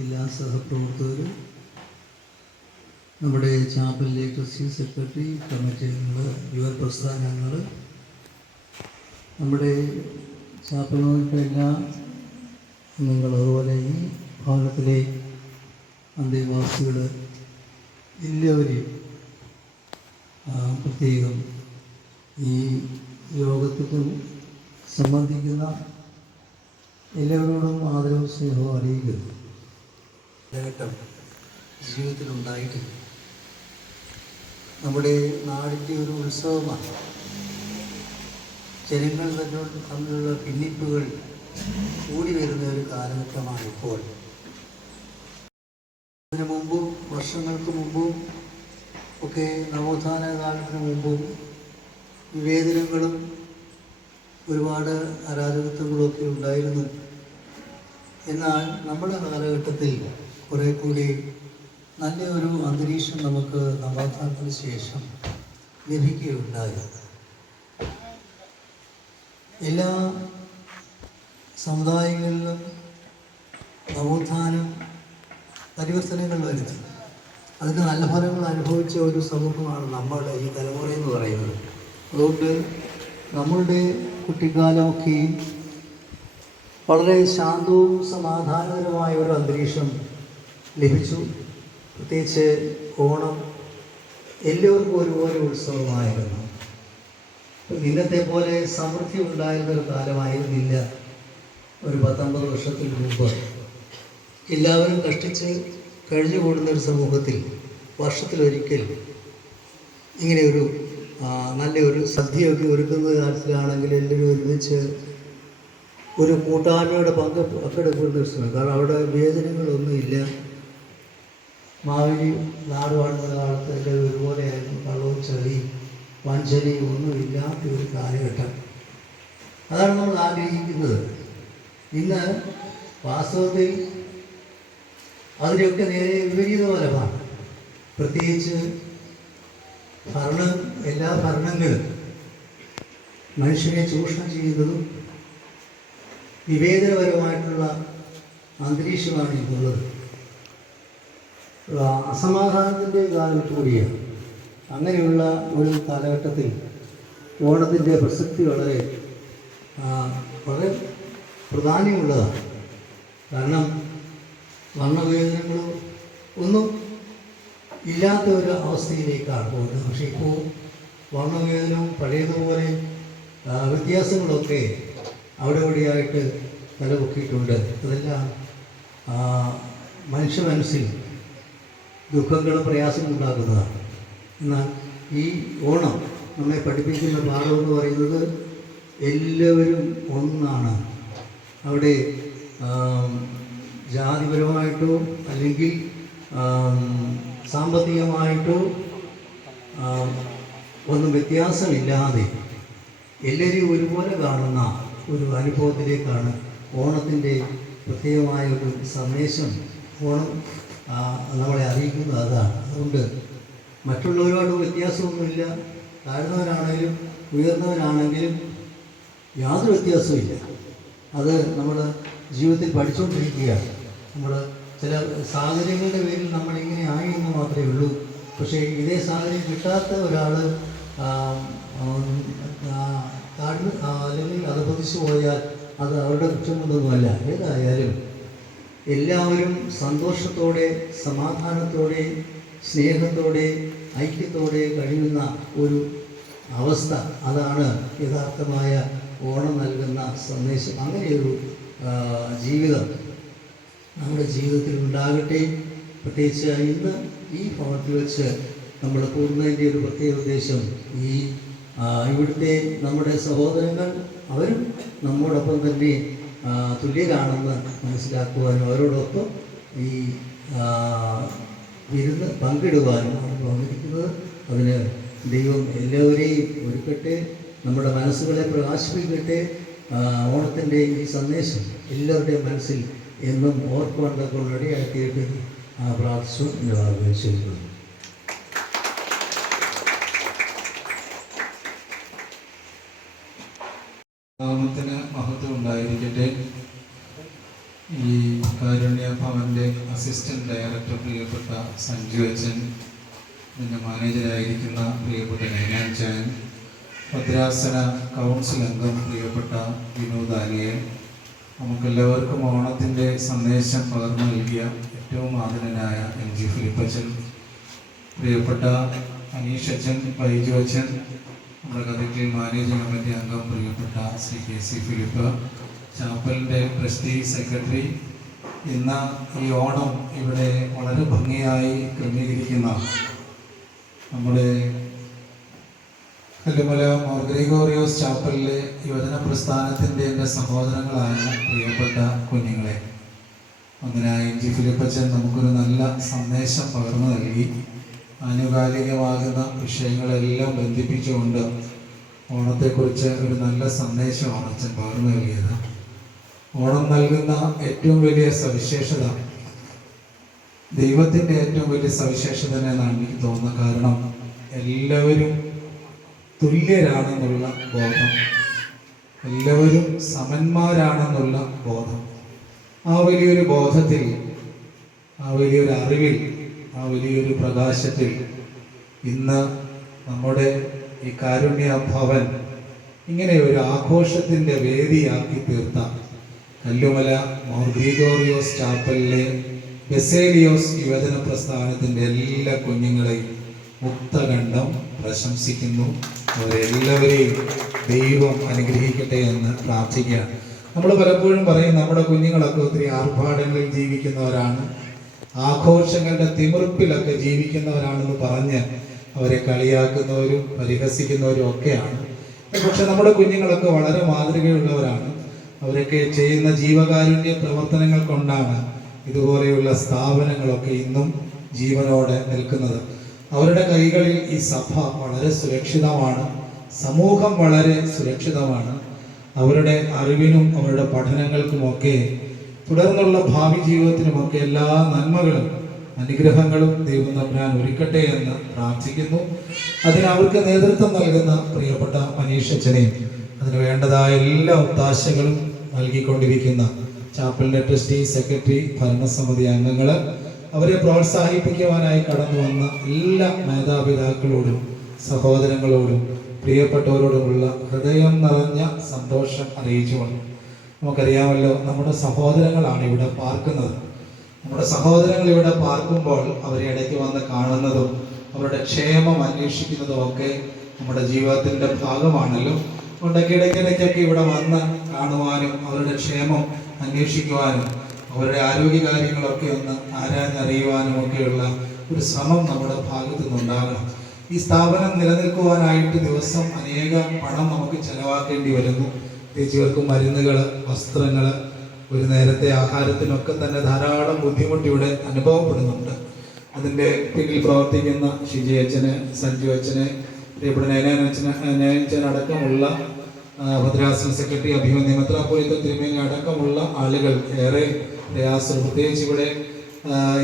എല്ലാ സഹപ്രവർത്തകരും, നമ്മുടെ ചാപ്പലിലെ ട്രസ്റ്റി സെക്രട്ടറി, കമ്മിറ്റികൾ, യുവപ്രസ്ഥാനങ്ങൾ, നമ്മുടെ ചാപ്പലിൻ്റെ എല്ലാ അംഗങ്ങൾ, അതുപോലെ ഈ ഭവനത്തിലെ അന്തേവാസികൾ എല്ലാവരെയും പ്രത്യേകം ഈ യോഗത്തിൽ സംബന്ധിക്കുന്ന എല്ലാവരോടും ആദരവും സ്നേഹവും അറിയിക്കുന്നു. കാലഘട്ടം ജീവിതത്തിലുണ്ടായിട്ടില്ല. നമ്മുടെ നാടിൻ്റെ ഒരു ഉത്സവമാണ്. ജനങ്ങൾ തമ്മിലുള്ള ഭിന്നിപ്പുകൾ കൂടി വരുന്ന ഒരു കാലഘട്ടമാണ് ഇപ്പോൾ. അതിനു മുമ്പും വർഷങ്ങൾക്ക് മുമ്പും ഒക്കെ, നവോത്ഥാന കാലത്തിന് മുമ്പും വിവേചനങ്ങളും ഒരുപാട് അരാജകത്വങ്ങളൊക്കെ ഉണ്ടായിരുന്നു. എന്നാൽ നമ്മുടെ കാലഘട്ടത്തിൽ കുറേ കൂടി നല്ല ഒരു അന്തരീക്ഷം നമുക്ക് നവോത്ഥാനത്തിന് ശേഷം ലഭിക്കുകയുണ്ടായി. എല്ലാ സമുദായങ്ങളിലും നവോത്ഥാനം പരിവർത്തനങ്ങൾ വരുത്തി അതിന് നല്ല ഫലങ്ങൾ അനുഭവിച്ച ഒരു സമൂഹമാണ് നമ്മളുടെ ഈ തലമുറ എന്ന് പറയുന്നത്. അതുകൊണ്ട് നമ്മളുടെ കുട്ടിക്കാലമൊക്കെയും വളരെ ശാന്തവും സമാധാനപരമായ ഒരു അന്തരീക്ഷം ലഭിച്ചു. പ്രത്യേകിച്ച് ഓണം എല്ലാവർക്കും ഒരുപോലെ ഉത്സവമായിരുന്നു. ഇന്നത്തെ പോലെ സമൃദ്ധി ഉണ്ടായിരുന്നൊരു കാലമായിരുന്നില്ല ഒരു 19 വർഷത്തിന് മുമ്പ്. എല്ലാവരും കഷ്ടിച്ച് കഴിഞ്ഞുകൂടുന്നൊരു സമൂഹത്തിൽ വർഷത്തിലൊരിക്കൽ ഇങ്ങനെയൊരു നല്ലൊരു സദ്യയൊക്കെ ഒരുക്കുന്ന കാര്യത്തിലാണെങ്കിൽ എല്ലാവരും ഒരുമിച്ച് ഒരു കൂട്ടായ്മയുടെ പങ്കെടുക്കുന്ന ഒരു സമയം. കാരണം അവിടെ വിവേചനങ്ങളൊന്നുമില്ല. മാവേലി നാട് വാഴുന്ന കാലത്ത് എല്ലാവരും ഒരുപോലെയായിരുന്നു. കള്ളവും ചളിയും വഞ്ചനയും ഒന്നുമില്ലാത്ത ഒരു കാലഘട്ടം. അതാണ് നമ്മൾ ആഗ്രഹിക്കുന്നത്. ഇന്ന് വാസ്തവത്തിൽ അതിനെയൊക്കെ നേരെ വിപരീത ഫലമാണ്. പ്രത്യേകിച്ച് എല്ലാ ഭരണങ്ങളും മനുഷ്യനെ ചൂഷണം ചെയ്യുന്നതും വിവേചനപരമായിട്ടുള്ള അന്തരീക്ഷമാണ് ഇന്നുള്ളത്. അസമാധാനത്തിൻ്റെ കാലഘട്ടം കൂടിയാണ്. അങ്ങനെയുള്ള ഒരു കാലഘട്ടത്തിൽ ഓണത്തിൻ്റെ പ്രസക്തി വളരെ പ്രാധാന്യമുള്ളതാണ്. കാരണം വർണ്ണവിവേചനങ്ങളോ ഒന്നും ഇല്ലാത്ത ഒരു അവസ്ഥയിലേക്കാണ് പോകുന്നത്. പക്ഷേ ഇപ്പോൾ വർണ്ണവിവേചനവും പഴയതുപോലെ വ്യത്യാസങ്ങളൊക്കെ അവിടെ ഇവിടെയായിട്ട് തലപൊക്കിയിട്ടുണ്ട്. അതെല്ലാം മനുഷ്യ മനസ്സിൽ ദുഃഖങ്ങളും പ്രയാസങ്ങളും ഉണ്ടാക്കുന്നതാണ്. എന്നാൽ ഈ ഓണം നമ്മെ പഠിപ്പിക്കുന്ന പാഠമെന്ന് പറയുന്നത് എല്ലാവരും ഒന്നാണ്. അവിടെ ജാതിപരമായിട്ടോ അല്ലെങ്കിൽ സാമ്പത്തികമായിട്ടോ ഒന്നും വ്യത്യാസമില്ലാതെ എല്ലാവരെയും ഒരുപോലെ കാണുന്ന ഒരു അനുഭവത്തിലേക്കാണ് ഓണത്തിൻ്റെ പ്രത്യേകമായ ഒരു സന്ദേശം ഓണം നമ്മളെ അറിയിക്കുന്നത്. അതാണ്. അതുകൊണ്ട് മറ്റുള്ളവരോട് വ്യത്യാസമൊന്നുമില്ല. താഴ്ന്നവരാണെങ്കിലും ഉയർന്നവരാണെങ്കിലും യാതൊരു വ്യത്യാസവുമില്ല. അത് നമ്മൾ ജീവിതത്തിൽ പഠിച്ചുകൊണ്ടിരിക്കുകയാണ്. നമ്മൾ ചില സാഹചര്യങ്ങളുടെ പേരിൽ നമ്മളിങ്ങനെ ആയി എന്ന് മാത്രമേ ഉള്ളൂ. പക്ഷേ ഇതേ സാഹചര്യം കിട്ടാത്ത ഒരാൾ അല്ലെങ്കിൽ അത് പതിച്ചു പോയാൽ അത് അവരുടെ കുറ്റം കൊണ്ടൊന്നുമല്ല. ഏതായാലും എല്ലാവരും സന്തോഷത്തോടെ, സമാധാനത്തോടെ, സ്നേഹത്തോടെ, ഐക്യത്തോടെ കഴിയുന്ന ഒരു അവസ്ഥ, അതാണ് യഥാർത്ഥമായ ഓണം നൽകുന്ന സന്ദേശം. അങ്ങനെയൊരു ജീവിതം നമ്മുടെ ജീവിതത്തിൽ ഉണ്ടാകട്ടെ. പ്രത്യേകിച്ച് ഇന്ന് ഈ ഭവനത്തിൽ വെച്ച് നമ്മൾ കൂടുന്നതിൻ്റെ ഒരു പ്രത്യേക ഉദ്ദേശം ഇവിടുത്തെ നമ്മുടെ സഹോദരങ്ങൾ അവരും നമ്മോടൊപ്പം തന്നെ തുല്യരാണെന്ന് മനസ്സിലാക്കുവാനും അവരോടൊപ്പം ഈ വിരുന്ന് പങ്കിടുവാനും വന്നിരിക്കുന്നത്. അതിന് ദൈവം എല്ലാവരെയും ഒരുക്കട്ടെ, നമ്മുടെ മനസ്സുകളെ പ്രകാശിപ്പിക്കട്ടെ. ഓണത്തിൻ്റെ ഈ സന്ദേശം എല്ലാവരുടെയും മനസ്സിൽ എന്നും ഓർക്കുവാനൊക്കെ ഇടയാക്കിയിട്ട് പ്രാർത്ഥിച്ചു എൻ്റെ വാക്കുകൾ ചെയ്തിട്ടുണ്ട്. നാമത്തിന് മഹത്വം ഉണ്ടായിരിക്കട്ടെ. ഈ കാരുണ്യ ഭവൻ്റെ അസിസ്റ്റൻറ്റ് ഡയറക്ടർ പ്രിയപ്പെട്ട സഞ്ജു അച്ഛൻ, എൻ്റെ മാനേജരായിരിക്കുന്ന പ്രിയപ്പെട്ട നൈനാൻ ചാൻ, ഭദ്രാസന കൗൺസിൽ അംഗം പ്രിയപ്പെട്ട വിനോദ് ആലിയെ, നമുക്കെല്ലാവർക്കും ഓണത്തിൻ്റെ സന്ദേശം പകർന്നു നൽകിയ ഏറ്റവും ആദരനായ MG ഫിലിപ്പച്ചൻ, പ്രിയപ്പെട്ട അനീഷ് അച്ഛൻ, ബൈജു അച്ഛൻ, നമ്മുടെ കഥയ്ക്കൽ മാനേജിംഗ് കമ്മിറ്റി അംഗം പ്രിയപ്പെട്ട ശ്രീ KC ഫിലിപ്പ്, ചാപ്പലിൻ്റെ ട്രസ്റ്റി സെക്രട്ടറി, ഇന്ന് ഈ ഓണം ഇവിടെ വളരെ ഭംഗിയായി ക്രമീകരിക്കുന്ന നമ്മുടെ കല്ലുമല മോർ ഗ്രിഗോറിയോസ് ചാപ്പലിലെ യുവജന പ്രസ്ഥാനത്തിൻ്റെ എൻ്റെ സഹോദരങ്ങളായ പ്രിയപ്പെട്ട കുഞ്ഞുങ്ങളെ, അങ്ങനെ MG ഫിലിപ്പച്ചൻ നമുക്കൊരു നല്ല സന്ദേശം പകർന്നു നൽകി. ആനുകാലികമാകുന്ന വിഷയങ്ങളെല്ലാം ബന്ധിപ്പിച്ചുകൊണ്ട് ഓണത്തെക്കുറിച്ച് ഒരു നല്ല സന്ദേശമാണ് അച്ഛൻ പകർന്നു നൽകിയത്. ഓണം നൽകുന്ന ഏറ്റവും വലിയ സവിശേഷത, ദൈവത്തിൻ്റെ ഏറ്റവും വലിയ സവിശേഷത എന്നാണ് എനിക്ക് തോന്നുന്നത്. കാരണം എല്ലാവരും തുല്യരാണെന്നുള്ള ബോധം, എല്ലാവരും സമന്മാരാണെന്നുള്ള ബോധം, ആ വലിയൊരു ബോധത്തിൽ, ആ വലിയൊരു അറിവിൽ, ആ വലിയൊരു പ്രകാശത്തിൽ ഇന്ന് നമ്മുടെ ഈ കാരുണ്യ ഭവൻ ഇങ്ങനെ ഒരു ആഘോഷത്തിൻ്റെ വേദിയാക്കി തീർത്ത കല്ലുമല മോർ ഗ്രിഗോറിയോസ് ചാപ്പലിലെ ബെസേലിയോസ് യുവജന പ്രസ്ഥാനത്തിൻ്റെ എല്ലാ കുഞ്ഞുങ്ങളെയും മുക്തകണ്ഠം പ്രശംസിക്കുന്നു. അവരെല്ലാവരെയും ദൈവം അനുഗ്രഹിക്കട്ടെ എന്ന് പ്രാർത്ഥിക്കുകയാണ്. നമ്മൾ പലപ്പോഴും പറയും നമ്മുടെ കുഞ്ഞുങ്ങളൊക്കെ ഒത്തിരി ആർഭാടങ്ങളിൽ ജീവിക്കുന്നവരാണ്, ആഘോഷങ്ങളുടെ തിമിർപ്പിലൊക്കെ ജീവിക്കുന്നവരാണെന്ന് പറഞ്ഞ് അവരെ കളിയാക്കുന്നവരും പരിഹസിക്കുന്നവരും ഒക്കെയാണ്. പക്ഷെ നമ്മുടെ കുഞ്ഞുങ്ങളൊക്കെ വളരെ മാതൃകയുള്ളവരാണ്. അവരൊക്കെ ചെയ്യുന്ന ജീവകാരുണ്യ പ്രവർത്തനങ്ങൾ കൊണ്ടാണ് ഇതുപോലെയുള്ള സ്ഥാപനങ്ങളൊക്കെ ഇന്നും ജീവനോടെ നിൽക്കുന്നത്. അവരുടെ കൈകളിൽ ഈ സഭ വളരെ സുരക്ഷിതമാണ്, സമൂഹം വളരെ സുരക്ഷിതമാണ്. അവരുടെ അറിവിനും അവരുടെ പഠനങ്ങൾക്കുമൊക്കെ തുടർന്നുള്ള ഭാവി ജീവിതത്തിനുമൊക്കെ എല്ലാ നന്മകളും അനുഗ്രഹങ്ങളും ദൈവം തമ്പുരാൻ ഒരുക്കട്ടെ എന്ന് പ്രാർത്ഥിക്കുന്നു. അതിന് അവർക്ക് നേതൃത്വം നൽകുന്ന പ്രിയപ്പെട്ട മനീഷ് അച്ഛനെയും അതിന് വേണ്ടതായ എല്ലാ ഒത്താശകളും നൽകിക്കൊണ്ടിരിക്കുന്ന ചാപ്പലിൻ്റെ ട്രസ്റ്റി സെക്രട്ടറി, ഭരണസമിതി അംഗങ്ങൾ, അവരെ പ്രോത്സാഹിപ്പിക്കുവാനായി കടന്നു വന്ന എല്ലാ മാതാപിതാക്കളോടും സഹോദരങ്ങളോടും പ്രിയപ്പെട്ടവരോടുമുള്ള ഹൃദയം നിറഞ്ഞ സന്തോഷം അറിയിച്ചുകൊണ്ട്, നമുക്കറിയാമല്ലോ നമ്മുടെ സഹോദരങ്ങളാണ് ഇവിടെ പാർക്കുന്നത്. നമ്മുടെ സഹോദരങ്ങൾ ഇവിടെ പാർക്കുമ്പോൾ അവരെ ഇടയ്ക്ക് വന്ന് കാണുന്നതും അവരുടെ ക്ഷേമം അന്വേഷിക്കുന്നതും ഒക്കെ നമ്മുടെ ജീവിതത്തിൻ്റെ ഭാഗമാണല്ലോ. അതുകൊണ്ടൊക്കെ ഇടയ്ക്കിടയ്ക്കൊക്കെ ഇവിടെ വന്ന് കാണുവാനും അവരുടെ ക്ഷേമം അന്വേഷിക്കുവാനും അവരുടെ ആരോഗ്യകാര്യങ്ങളൊക്കെ ഒന്ന് ആരാഞ്ഞറിയുവാനും ഒക്കെയുള്ള ഒരു ശ്രമം നമ്മുടെ ഭാഗത്തു നിന്നുണ്ടാകണം. ഈ സ്ഥാപനം നിലനിൽക്കുവാനായിട്ട് ദിവസം അനേകം പണം നമുക്ക് ചെലവാക്കേണ്ടി വരുന്നു. പ്രത്യേകിച്ച് മരുന്നുകൾ, വസ്ത്രങ്ങൾ, ഒരു നേരത്തെ ആഹാരത്തിനൊക്കെ തന്നെ ധാരാളം ബുദ്ധിമുട്ട് ഇവിടെ അനുഭവപ്പെടുന്നുണ്ട്. അതിൻ്റെ പിന്നിൽ പ്രവർത്തിക്കുന്ന ഷിജി അച്ഛന്, സഞ്ജു അച്ഛന്, പ്രിയപ്പെട്ട നയനാൻ അടക്കമുള്ള ഭദ്രാസന സെക്രട്ടറി, അഭിമന്യ മെത്രാപ്പൊലീത്ത തിരുമേനി അടക്കമുള്ള ആളുകൾ ഏറെ പ്രയാസം, പ്രത്യേകിച്ച് ഇവിടെ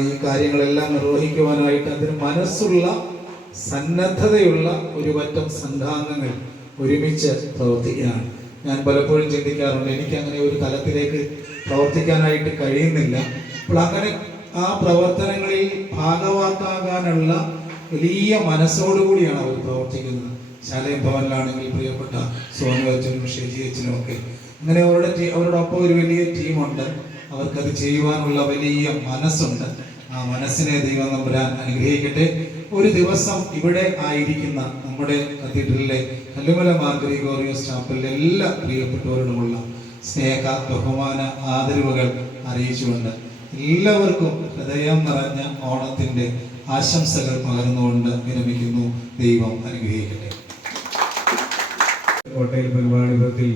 ഈ കാര്യങ്ങളെല്ലാം നിർവഹിക്കുവാനായിട്ട് അതിന് മനസ്സുള്ള സന്നദ്ധതയുള്ള ഒരു പറ്റം സംഘാംഗങ്ങൾ ഒരുമിച്ച് പ്രവർത്തിക്കുകയാണ്. ഞാൻ പലപ്പോഴും ചിന്തിക്കാറുണ്ട്, എനിക്കങ്ങനെ ഒരു തലത്തിലേക്ക് പ്രവർത്തിക്കാനായിട്ട് കഴിയുന്നില്ല. അപ്പോൾ അങ്ങനെ ആ പ്രവർത്തനങ്ങളിൽ ഭാഗവാക്കാകാനുള്ള വലിയ മനസ്സോടുകൂടിയാണ് അവർ പ്രവർത്തിക്കുന്നത്. ശാലയം ഭവനിലാണെങ്കിൽ പ്രിയപ്പെട്ട സോനു അച്ഛനും ഷെജി അച്ഛനും ഒക്കെ അങ്ങനെ അവരോടൊപ്പം ഒരു വലിയ ടീമുണ്ട്. അവർക്കത് ചെയ്യുവാനുള്ള വലിയ മനസ്സുണ്ട്. ആ മനസ്സിനെ ദൈവം തമ്പുരാൻ അനുഗ്രഹിക്കട്ടെ. ഒരു ദിവസം ഇവിടെ ആയിരിക്കുന്ന നമ്മുടെ കത്തീഡ്രലിലെ കല്ലുമല മോർ ഗ്രിഗോറിയോസ് ചാപ്പലിലെ എല്ലാ പ്രിയപ്പെട്ടവരോടുമുള്ള സ്നേഹ, ബഹുമാന, ആദരവുകൾ അറിയിച്ചുകൊണ്ട് എല്ലാവർക്കും ഹൃദയം നിറഞ്ഞ ഓണത്തിൻ്റെ ആശംസകൾ പകർന്നുകൊണ്ട് വിരമിക്കുന്നു. ദൈവം അനുഗ്രഹിക്കട്ടെ. കോട്ടയിൽ പരിപാടിപത്തിൽ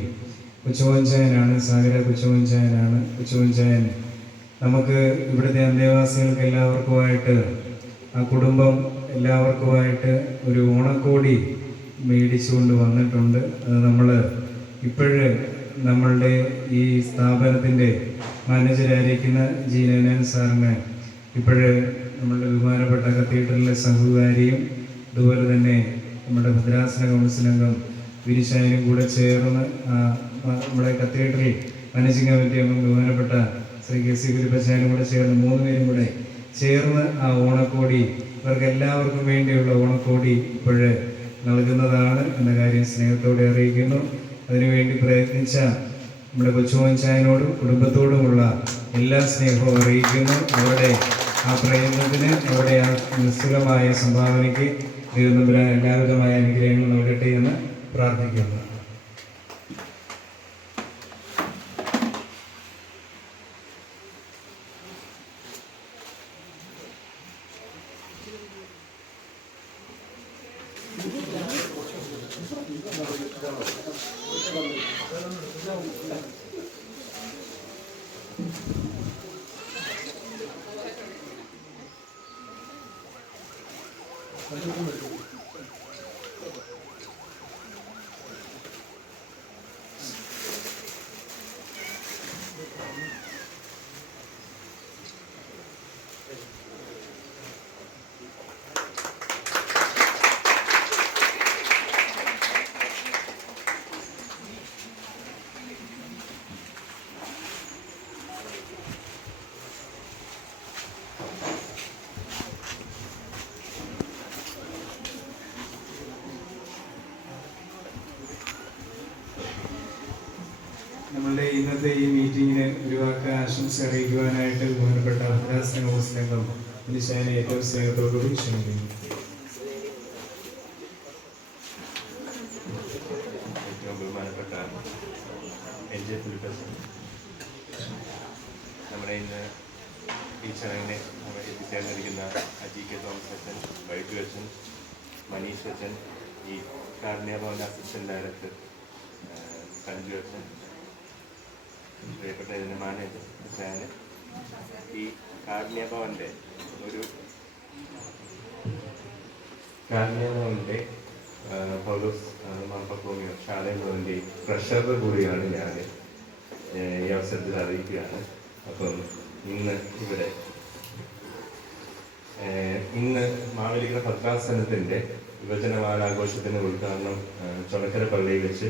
കൊച്ചുവഞ്ചായനാണ്, സാഗര കൊച്ചുവഞ്ചായനാണ്. കൊച്ചുവഞ്ചായൻ നമുക്ക് ഇവിടുത്തെ അന്തേവാസികൾക്ക് എല്ലാവർക്കുമായിട്ട്, ആ കുടുംബം എല്ലാവർക്കുമായിട്ട് ഒരു ഓണക്കോടി മേടിച്ചുകൊണ്ട് വന്നിട്ടുണ്ട്. അത് നമ്മൾ ഇപ്പോഴ് നമ്മളുടെ ഈ സ്ഥാപനത്തിൻ്റെ മാനേജരായിരിക്കുന്ന നൈനാൻ സാറിന് ഇപ്പോഴ് നമ്മളുടെ ബഹുമാനപ്പെട്ട കത്തീഡ്രലിലെ സംഘകാരിയും അതുപോലെ തന്നെ നമ്മുടെ ഭദ്രാസന കൗൺസിൽ അംഗം വിനിശായനും കൂടെ ചേർന്ന് നമ്മുടെ കത്തീഡ്രൽ മാനേജിംഗ് കമ്മിറ്റി അംഗം ബഹുമാനപ്പെട്ട ശ്രീ കെ സി കുരുപ്പച്ചാനും കൂടെ ചേർന്ന് 3 പേരും കൂടെ ചേർന്ന് ആ ഓണക്കോടി ഇവർക്ക് എല്ലാവർക്കും വേണ്ടിയുള്ള ഓണക്കോടി ഇപ്പോഴ് നൽകുന്നതാണ് എന്ന കാര്യം സ്നേഹത്തോടെ അറിയിക്കുന്നു. അതിനുവേണ്ടി പ്രയത്നിച്ച നമ്മുടെ കൊച്ചുമോൻചായനോടും കുടുംബത്തോടുമുള്ള എല്ലാ സ്നേഹവും അറിയിക്കുന്നു. അവരുടെ ആ പ്രയത്നത്തിന് അവരുടെ ആ നിസ്തുലമായ സംഭാവനയ്ക്ക് ദൈവനമ്പുരാൻ എല്ലാവിധമായ അനുഗ്രഹങ്ങൾ നൽകട്ടെ എന്ന് പ്രാർത്ഥിക്കുന്നു. നമ്മളുടെ ഇന്നത്തെ ഈ മീറ്റിങ്ങിന് ഒരു വാക്ക് ആശംസ അറിയിക്കുവാനായിട്ട് ബഹുമാനപ്പെട്ട ഭദ്രാസനം ദിശാനെ ഏറ്റവും സ്നേഹത്തോടുകൂടി ക്ഷണിക്കുന്നു. ഏറ്റവും ബഹുമാനപ്പെട്ട NJ ഫിലിപ്പസ്, നമ്മുടെ ഇന്ന് ഈ ചടങ്ങിനെ നമ്മുടെ എത്തിച്ചേർന്നിരിക്കുന്ന അജി കെ തോമസ് അച്ഛൻ, വൈദ്യു അച്ഛൻ, മനീഷ് അച്ഛൻ, ഈ കാരുണ്യഭവൻ അസിസ്റ്റന്റ് ഡയറക്ടർ സഞ്ജു അച്ഛൻ, പ്രിയപ്പെട്ട ഇതിൻ്റെ മാനേജർ സാന്, ഈ കാരുണ്യഭവൻ്റെ പൗലോസ് മാർപ്പക്കോമിയോ ശാലയുടെ ട്രഷറർ കൂടിയാണ് ഞാൻ ഈ അവസരത്തിൽ അറിയിക്കുകയാണ്. അപ്പം ഇന്ന് മാവേലിക്കര ഭദ്രാസനത്തിൻ്റെ യുവജനവാരാഘോഷത്തിൻ്റെ ഉദ്ഘാടനം ചൊടക്കര പള്ളിയിൽ വെച്ച്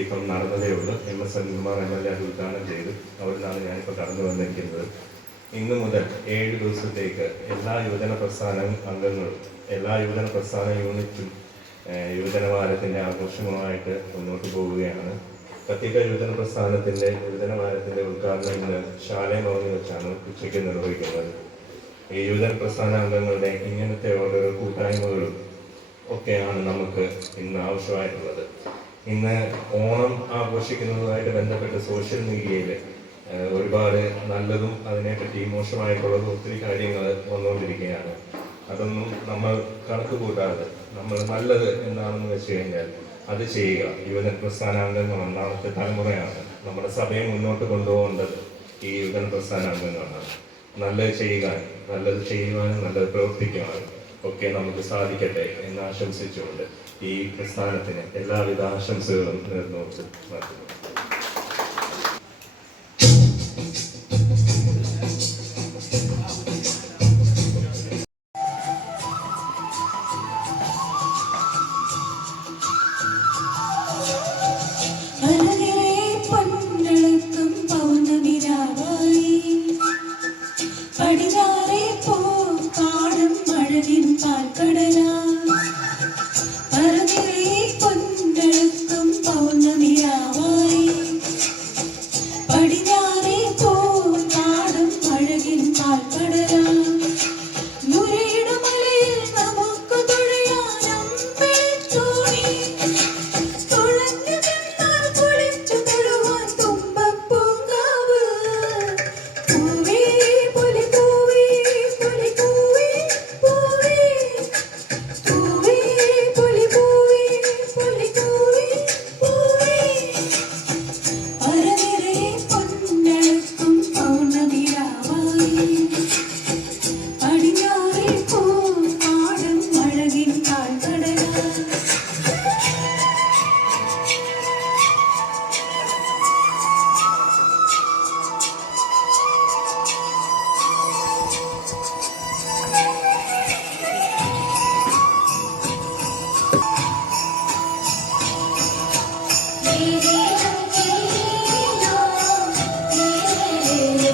ഇപ്പം നടന്നതേ ഉള്ളൂ. MSN കുമാർ MLA അത് ഉദ്ഘാടനം ചെയ്തു. അവരിലാണ് ഞാനിപ്പോൾ കടന്നു വന്നിരിക്കുന്നത്. ഇന്നു മുതൽ 7 ദിവസത്തേക്ക് എല്ലാ യുവജന പ്രസ്ഥാന അംഗങ്ങളും എല്ലാ യുവജന പ്രസ്ഥാന യൂണിറ്റും യുവജനവാരത്തിൻ്റെ ആഘോഷങ്ങളുമായിട്ട് മുന്നോട്ട് പോവുകയാണ്. കത്തിക്ക യുവജനവാരത്തിൻ്റെ ഉദ്ഘാടനം ഇന്ന് ശാലയമൗനി വെച്ചാണ് ഉച്ചയ്ക്ക് നിർവഹിക്കുന്നത്. ഈ യുവജന പ്രസ്ഥാന അംഗങ്ങളുടെ ഇങ്ങനത്തെ ഓരോ കൂട്ടായ്മകളും ഒക്കെയാണ് നമുക്ക് ഇന്ന് ആവശ്യമായിട്ടുള്ളത്. ഇന്ന് ഓണം ആഘോഷിക്കുന്നതുമായിട്ട് ബന്ധപ്പെട്ട് സോഷ്യൽ മീഡിയയിൽ ഒരുപാട് നല്ലതും അതിനെപ്പറ്റി മോശമായിട്ടുള്ളതും ഒത്തിരി കാര്യങ്ങൾ വന്നുകൊണ്ടിരിക്കുകയാണ്. അതൊന്നും നമ്മൾ കണക്ക് കൂട്ടാതെ നമ്മൾ നല്ലത് എന്താണെന്ന് വെച്ച് കഴിഞ്ഞാൽ അത് ചെയ്യുക. യുവജന പ്രസ്ഥാനാംഗങ്ങൾ ഒന്നാമത്തെ തലമുറയാണ്. നമ്മുടെ സഭയെ മുന്നോട്ട് കൊണ്ടുപോകേണ്ടത് ഈ യുവജന പ്രസ്ഥാനാംഗങ്ങളാണ്. നല്ലത് ചെയ്യുവാനും നല്ലത് പ്രവർത്തിക്കുവാനും ഒക്കെ നമുക്ക് സാധിക്കട്ടെ എന്ന് ആശംസിച്ചുകൊണ്ട് ഈ പ്രസ്ഥാനത്തിന് എല്ലാവിധ ആശംസകളും നേർന്നുകൊണ്ട് നടത്തുന്നു.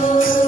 Thank you.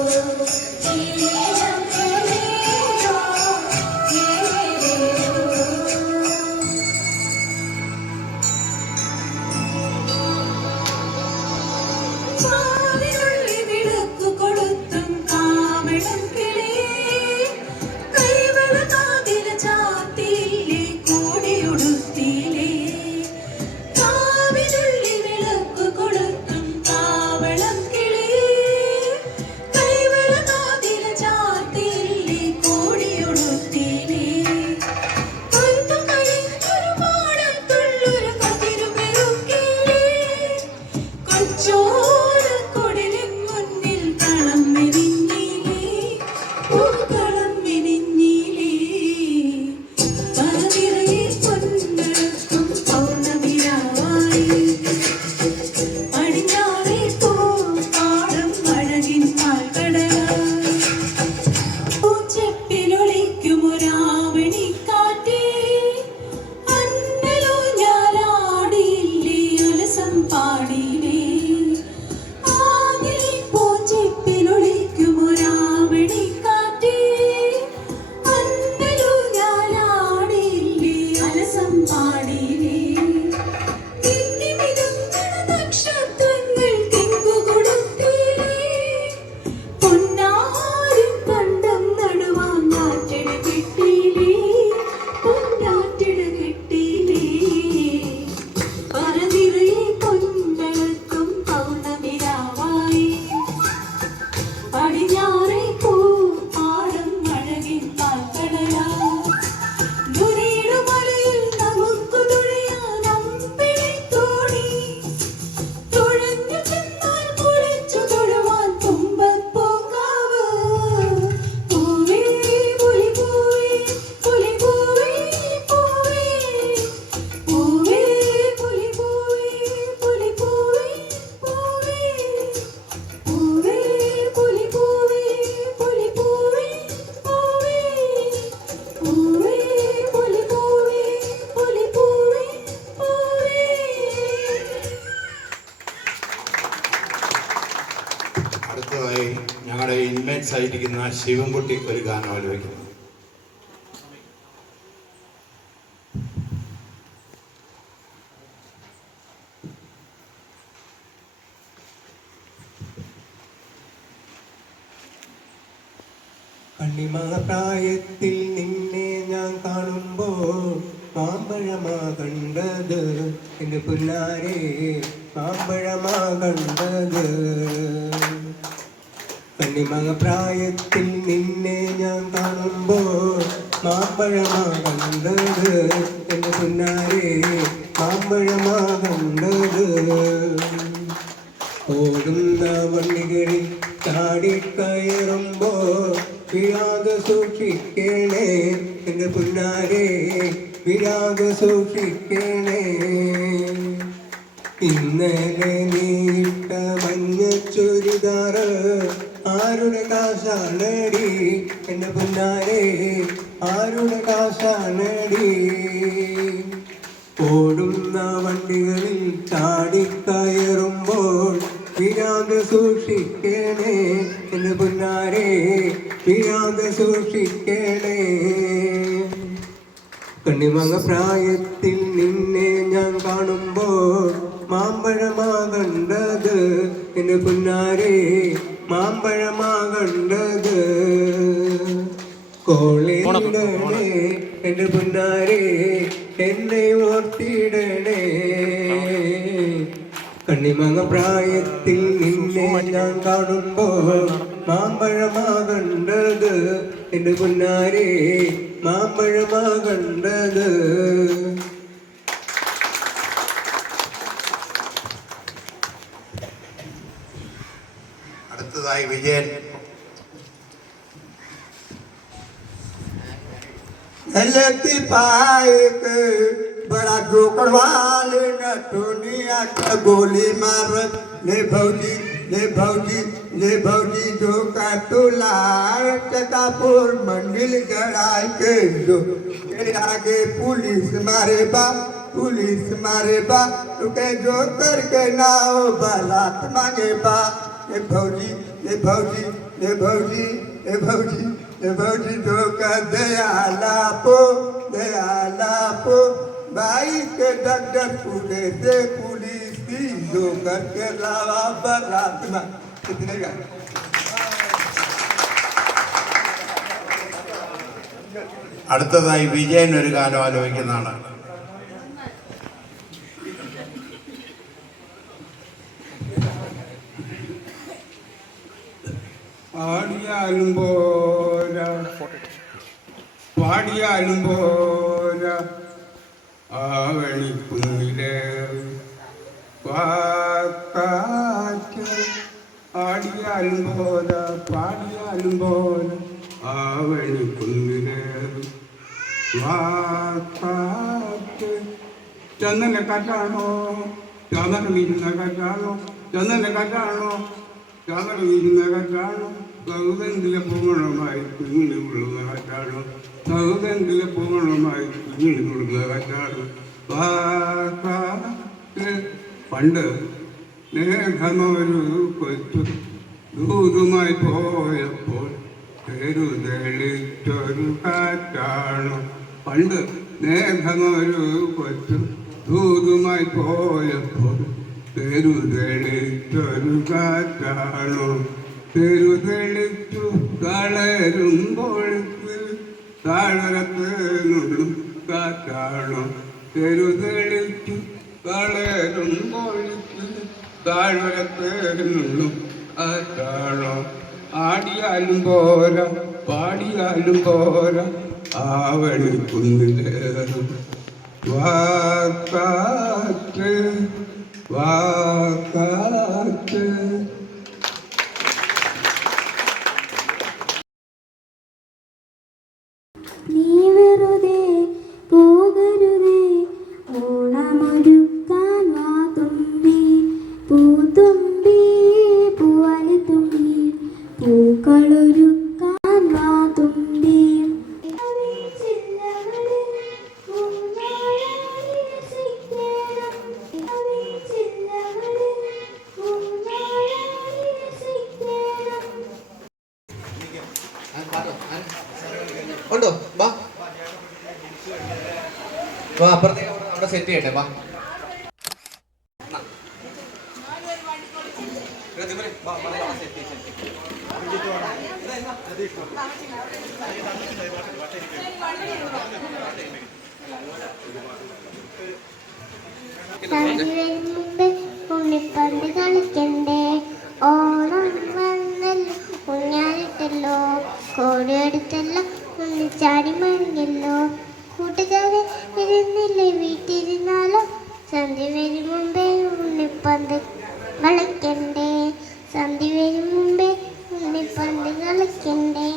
അടുത്തതായി ഞങ്ങളുടെ ഇൻമേറ്റ്സ് ആയിരിക്കുന്ന ശിവൻകുട്ടി ഒരു ഗാനം ആലപിക്കുന്നു. കണ്ണിമപ്രായത്തിൽ നിന്നെ ഞാൻ കാണുമ്പോൾ മാമ്പഴമാ കണ്ടത് എൻ്റെ പുന്നാരെ, മാമ്പഴമാ കണ്ടത്. കണ്ണിമപ്രായത്തിൽ നിന്നെ ഞാൻ കാണുമ്പോൾ മാമ്പഴമാ കണ്ടത് എൻ്റെ പുന്നാരെ, മാമ്പഴമാ കണ്ടത്. ഓടുന്ന വണ്ടികളിൽ ചാടിക്കയറുമ്പോൾ വിരാതെ സൂക്ഷിക്കണേ എൻ്റെ പുന്നാരെ, വിരാതെ സൂക്ഷിക്കണേ. ഇന്നലെ നീട്ട മഞ്ഞ ചുരിദാറ് ആരുടെ കാശാണടി എൻ്റെ പുന്നാരെ, ആരുടെ കാശാണടി. ഓടുന്ന വണ്ടികളിൽ ചാടിക്കയറുമ്പോൾ വിരാതെ സൂക്ഷിക്കണേ എൻ്റെ പുന്നാരെ, വിരാതെ സൂക്ഷിക്കണേ. കണ്ണിമങ്ങ പ്രായത്തിൽ നിന്നെ ഞാൻ കാണുമ്പോൾ മാമ്പഴമാ കണ്ടത് എൻ്റെ പുന്നാരെ, മാമ്പഴമാ കണ്ടത്. കോളിടണേ എൻ്റെ പുന്നാരെ, എന്നെ ഓർത്തിടണേ. കണ്ണിമങ്ങ പ്രായത്തിൽ നിന്നെ ഞാൻ കാണുമ്പോൾ മാമ്പഴമാ കണ്ടത് എൻ്റെ പുന്നാരെ, മാമ്പഴമാ കണ്ടത്. അടുത്തതായി വിജയൻ. लकी पाइक बड़ा जोकर वाले न दुनिया का गोली मार ले भौजी, ले भौजी, ले भौजी जो का तुलार चकापुर मंदिर गड़ाई के जो आगे पुलिस मारे बा, पुलिस मारे बा, तुके जो करके ना हो बारात मांगे बा. ले भौजी, ले भौजी, ले भौजी, ले भौजी, ले भौजी जो का दयाला पो भाई के डॉक्टर पूरे से पुलिस की जो करके लावा बारात में. कितने का അടുത്തതായി വിജയൻ ഒരു ഗാനം ആലോചിക്കുന്നതാണ്. പാടിയാലും പോരാ, പാടിയാലും പോരാ ആവണിക്കുന്നിലെ കാറ്റ്. ആടിയാലും പോരാ, പാടിയാലും പോരാ ആവണിക്കുന്നിലെ കാറ്റ്. ചന്ദന കാറ്റാണോ, ചന്ദന വീഴുന്ന കാറ്റാണോ, ചന്ദന കാറ്റാണോ, ചന്ദന വീഴുന്ന കാറ്റാണോ, സൗദന്തിലെ പൂമണമായി കുഞ്ഞിന് കൊള്ളുന്ന കാറ്റാണോ, സൗദന്തിലെ പൂമണമായി കുഞ്ഞിന് കൊള്ളുന്ന കാറ്റാണോ. പണ്ട് മേഘമൊരു കൊച്ചു ദൂതുമായി പോയപ്പോൾ തെരുതെളിച്ചൊരു കാറ്റാണോ. പണ്ട് മേഘമൊരു കൊച്ചു ദൂതുമായി പോയപ്പോൾ തെരുതെളിച്ചൊരു കാറ്റാണോ. തെരുതെളിച്ചു കളരുമ്പോൾ താഴ്വരത്തേനുള്ളും കാറ്റാണോ. തെരുതെളിച്ചു കളരുമ്പോൾ താഴ്വരത്തേനുള്ളും കാറ്റാണോ. ആടിയാലും പോരാ, പാടിയാലും പോരാ ആവണിക്കുന്നിലേറും വാക്കാറ്റ്, വാക്കാറ്റ്. നീ വെറുതെ പോകരുതേ, ഓണമൊരുക്കാൻ വാ തുമ്പി, പൂത്തുമ്പി, പൂവാലിത്തുമ്പി, പൂക്കളൊരുക്കാൻ വാ തുമ്പി. അപ്പോൾ അപ്പുറത്തേക്ക് അവിടെ സെറ്റ് ചെയ്യട്ടെ. വാ മുമ്പേ ഉണ്ണിപ്പന്ത് കളിക്കണ്ടേ, ഓണം വന്നല്ലോ ഊഞ്ഞാലിട്ടല്ലോ, കോടിയെടുത്തല്ലോ ഉണ്ണിച്ചാടി മറിഞ്ഞല്ലോ, കൂട്ടുകാരെ ഇരുന്നില്ലേ വീട്ടിലിരുന്നാലോ, സന്ധ്യ വരും മുമ്പേ ഉണ്ണിപ്പന്ത് കളിക്കണ്ടേ, സന്ധ്യ വരും മുമ്പേ ഉണ്ണിപ്പന്ത് കളിക്കണ്ടേ.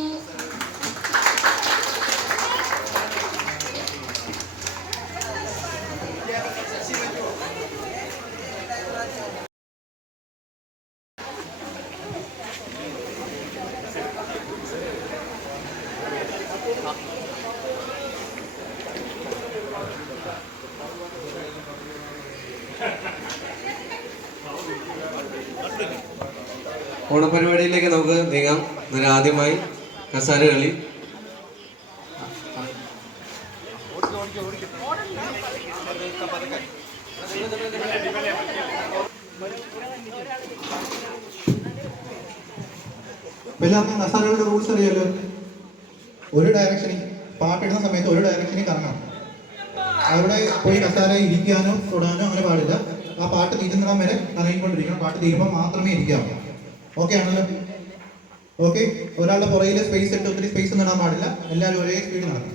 ഓണപരിപാടിയിലേക്ക് നമുക്ക് നീങ്ങാം. ഇതിൽ ആദ്യമായി കസാര കളി. എല്ലാവർക്കും കസാരകളുടെ റൂൾസ് അറിയാലോ. ഒരു ഡയറക്ഷനിൽ പാട്ടിടുന്ന സമയത്ത് ഒരു ഡയറക്ഷനിൽ കറങ്ങണം. അവിടെ പോയി കസാര ഇരിക്കാനോ തൊടാനോ അങ്ങനെ പാടില്ല. ആ പാട്ട് തീരുന്നിടം വരെ കറങ്ങിക്കൊണ്ടിരിക്കണം. പാട്ട് തീരുമ്പോൾ മാത്രമേ ഇരിക്കാവൂ. ഓക്കെ ആണല്ലോ? ഓക്കെ. ഒരാളുടെ പുറകിലെ സ്പേസ് ഇട്ട് ഒത്തിരി സ്പേസ് ഒന്നും ഇടാൻ പാടില്ല. എല്ലാവരും ഒരേ സ്പീഡിൽ നടക്കണം.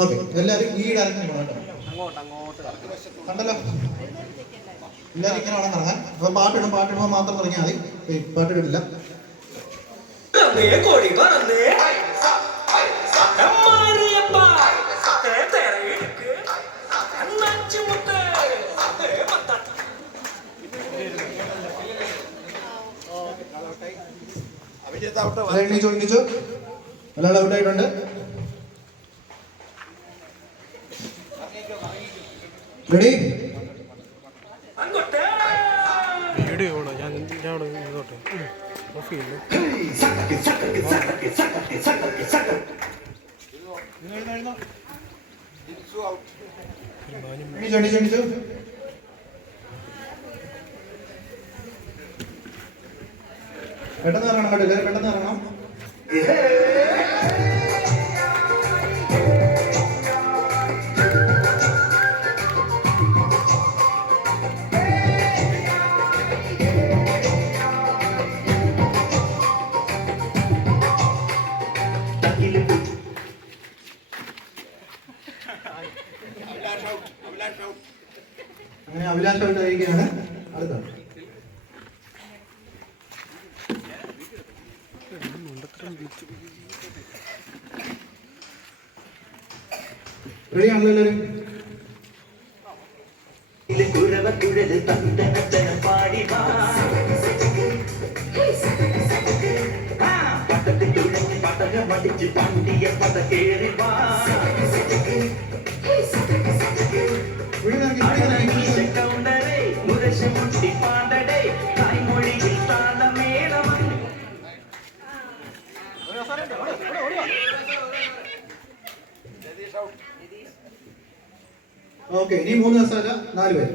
ഓക്കെ, എല്ലാവരും ഈ ഡയറക്ഷനിൽ പോകണം. കണ്ടല്ലോ, എല്ലാവരും ഇങ്ങനെ വേണം നടക്കാൻ. അപ്പോൾ പാട്ടിടുമ്പോൾ മാത്രം തുടങ്ങിയാൽ മതി. പാട്ടിടില്ല. എണീച്ചോ, ഒരാൾ ഔട്ടായിട്ടുണ്ട്. റെഡി? എണീച്ചോ. പെട്ടെന്ന് ഇറങ്ങണം കേട്ടോ, എല്ലാവരും പെട്ടെന്ന് ഇറങ്ങണം. അങ്ങനെ അഭിലാഷ് ഔട്ടായിരിക്കുകയാണ്. അടുത്താണ് റെഡിയാണല്ലോ എല്ലാവരും? ഓക്കെ, ഇനി 3 കസാര 4 പേര്.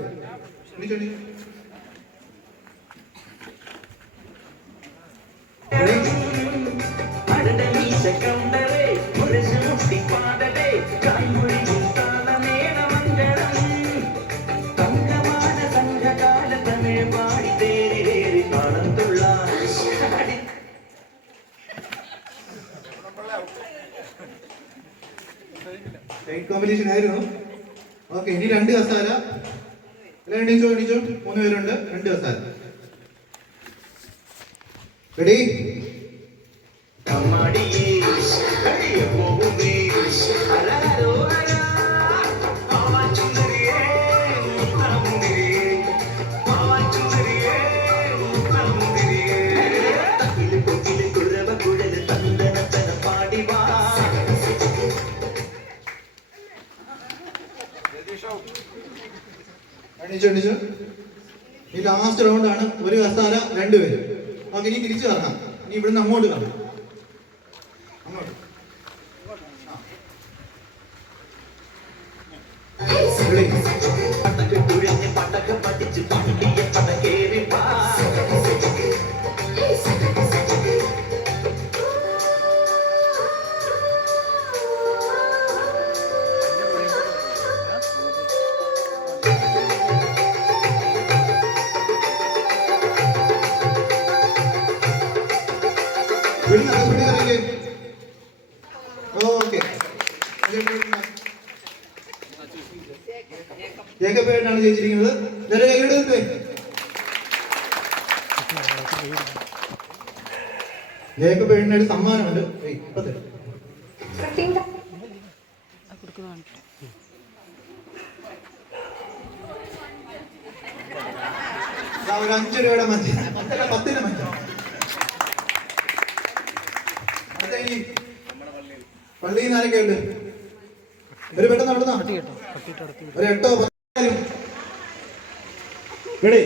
കോമ്പറ്റീഷൻ ആയിരുന്നു. ഓക്കെ, ഇനി 2 കസാര. എണീച്ചോ. 3 പേരുണ്ട്. 2 കസാര. റെഡി? എണീച്ചോ. ഈ ലാസ്റ്റ് റൗണ്ട് ആണ്. 1 കസാര 2 പേര്. ഓക്കെ, ഇനി തിരിച്ചു കറങ്ങാം. ഇനി ഇവിടുന്ന് അങ്ങോട്ട് കറങ്ങാം. അങ്ങോട്ട് ആയിട്ടാണ് ജയിച്ചിരിക്കുന്നത്. ഇവരെ കൈയെടുത്തേ. ജേക്കബ് എഴുന്ന ഒരു സമ്മാനമുണ്ട്. ഇപ്പൊ തരും. ഒരു 5 രൂപയുടെ മഞ്ച, 10 മഞ്ച. ഈ പള്ളിയിൽ നിന്ന് ആരൊക്കെ ഉണ്ട്? ഒരു പെട്ടെന്ന് നടന്ന ഒരു 8 10 റെഡി.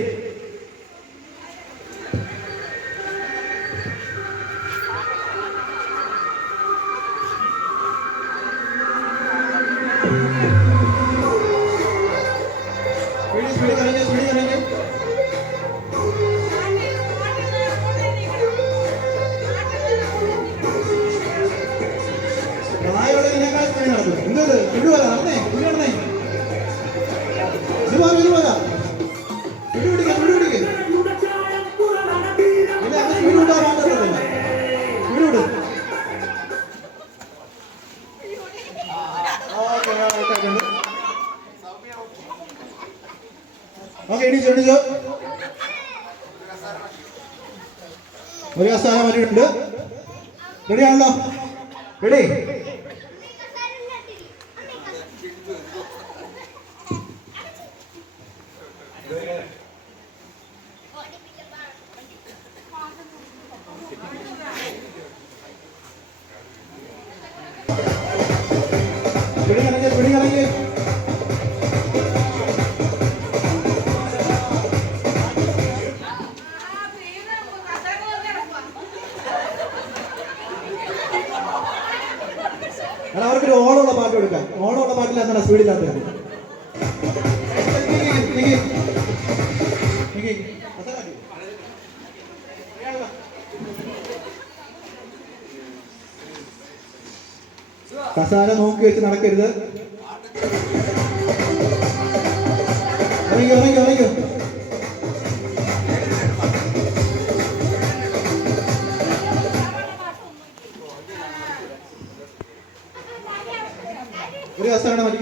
ഒരു കസാര വരെയുണ്ട്. റെഡിയാണല്ലോ? റെഡി. പിടികളഞ്ഞ് അവർക്കൊരു ഓണമുള്ള പാട്ട് കൊടുക്കാം. ഓണമുള്ള പാട്ടിൽ എന്താണ് സ്പീഡില്ലാത്തത്? കസാര നോക്കി വെച്ച് നടക്കരുത്. ഇറങ്ങി ഇറങ്ങി ഇറങ്ങി. ഒരു കസാര മതി.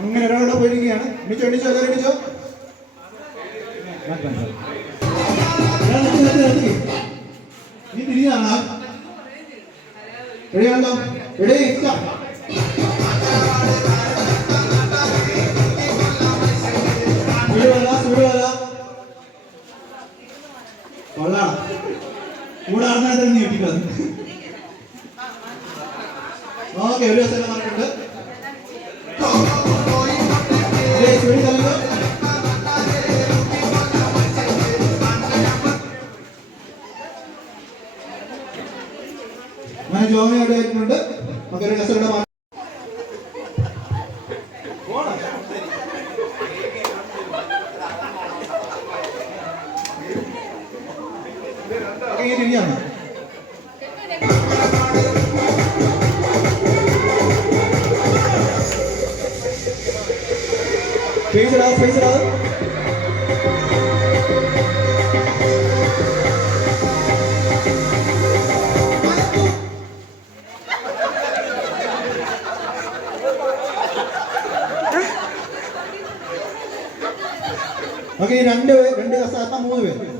അങ്ങനെ ഒരാളോട് പോയിരിക്കുകയാണ്. എണീച്ചോ എണീച്ചോ എല്ലാവരും എണീച്ചോ. നീ തിരിഞ്ഞാണോ? റെഡിയാണല്ലോ? റെഡി. കൊള്ളാം. കൂടാർന്നായിട്ട് നീട്ടിക്കുന്നത്. ഓക്കെ, ഒരു ദിവസം മാർക്കുണ്ട്. അങ്ങനെ ജോമയുടെ ആയിട്ടുണ്ട്. നമുക്കൊരു കസരുടെ തിരിഞ്ഞാണ്. Face okay. രണ്ട് കസാത്ത 3 പേര്.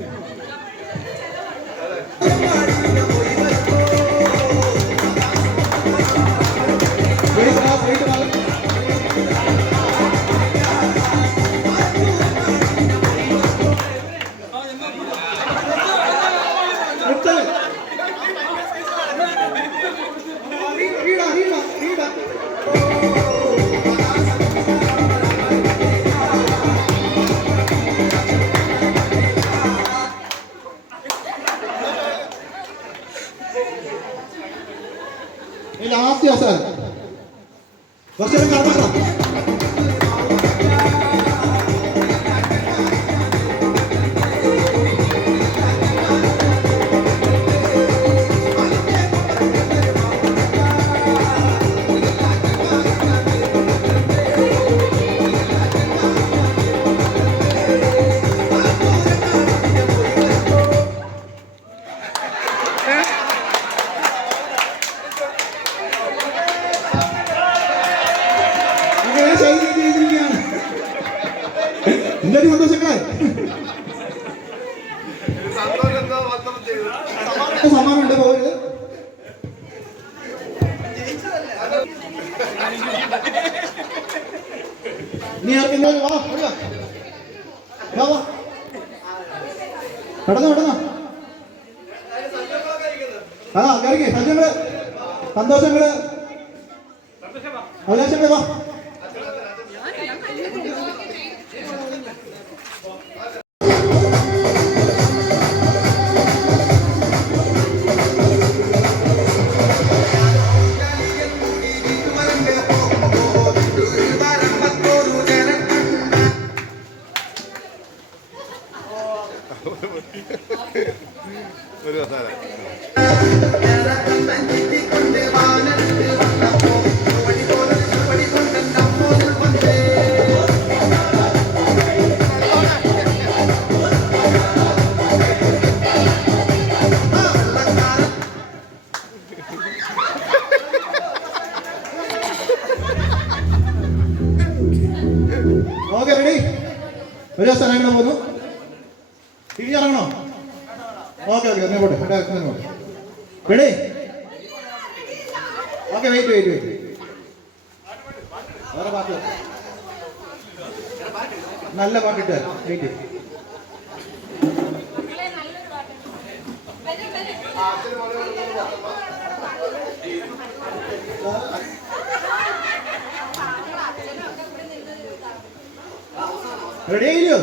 ഇല്ലടി സന്തോഷങ്ങളെ സമ്മാനമുണ്ട് പോകരുത്. നീ ആർക്കെങ്കിലും വാ വാ വാ കടന്നോ കടന്നോ. ആ കയറിക്കേ. സജ്ജങ്ങള് സന്തോഷങ്ങള് അഭിലാഷങ്ങള് വാ. ഒരു കസാര ഓക്കെ റെഡി. ഒരു സ്ഥലം എങ്ങനെ പോകുന്നു? തിരിഞ്ഞിറങ്ങണോ? ഓക്കെ ഓക്കെ എന്നെ പോട്ടെ ready. Okay wait wait wait. വേറെ പാട്ട് നല്ല പാട്ടിട്ട് വെയിറ്റ്. റെഡി ആയില്ലോ?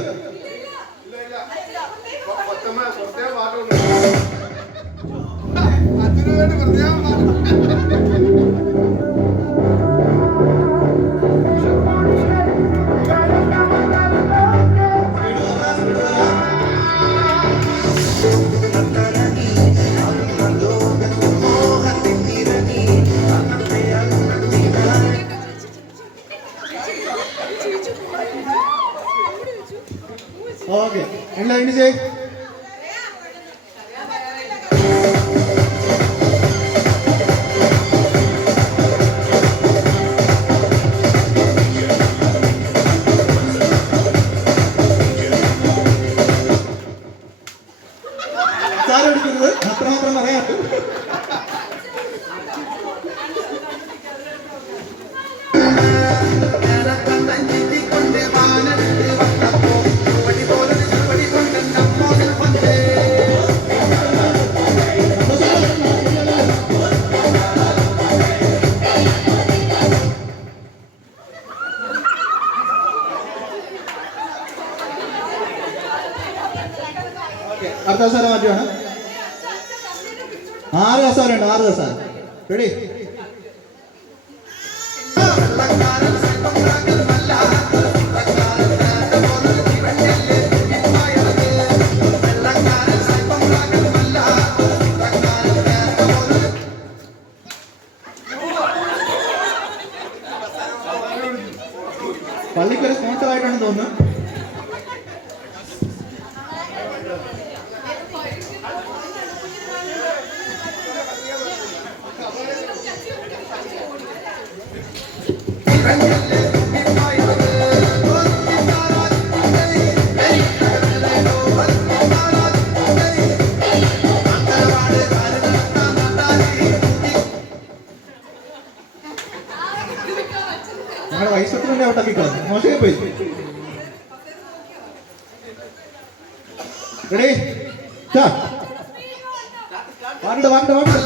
ഓക്കെ എല്ലാം ഇനി ചെയ്. സാരെടുക്കുന്നത് അത്രമാത്രം പറയാത്ത അടുത്ത കസാര മാറ്റുവാണ്. 6 കസാരയുണ്ട്. 6 കസാര. റെഡി. പള്ളിക്കൊരു സ്പോൺസർ ആയിട്ടാണ് തോന്നുന്നു. ഞങ്ങളുടെ വയസ്സത്തിൻ്റെ ഔട്ടാക്കിക്കോ. മോശമായി പോയി. Ready. Want want want.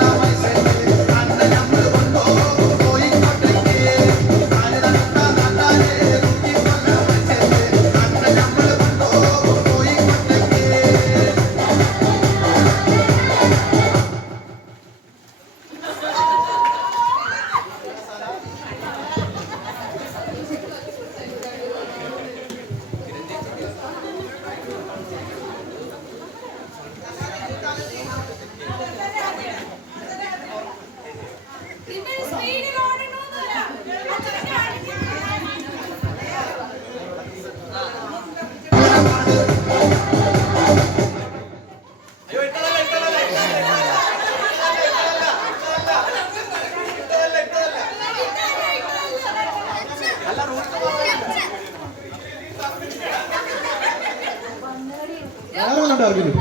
Out ആവില്ലേ?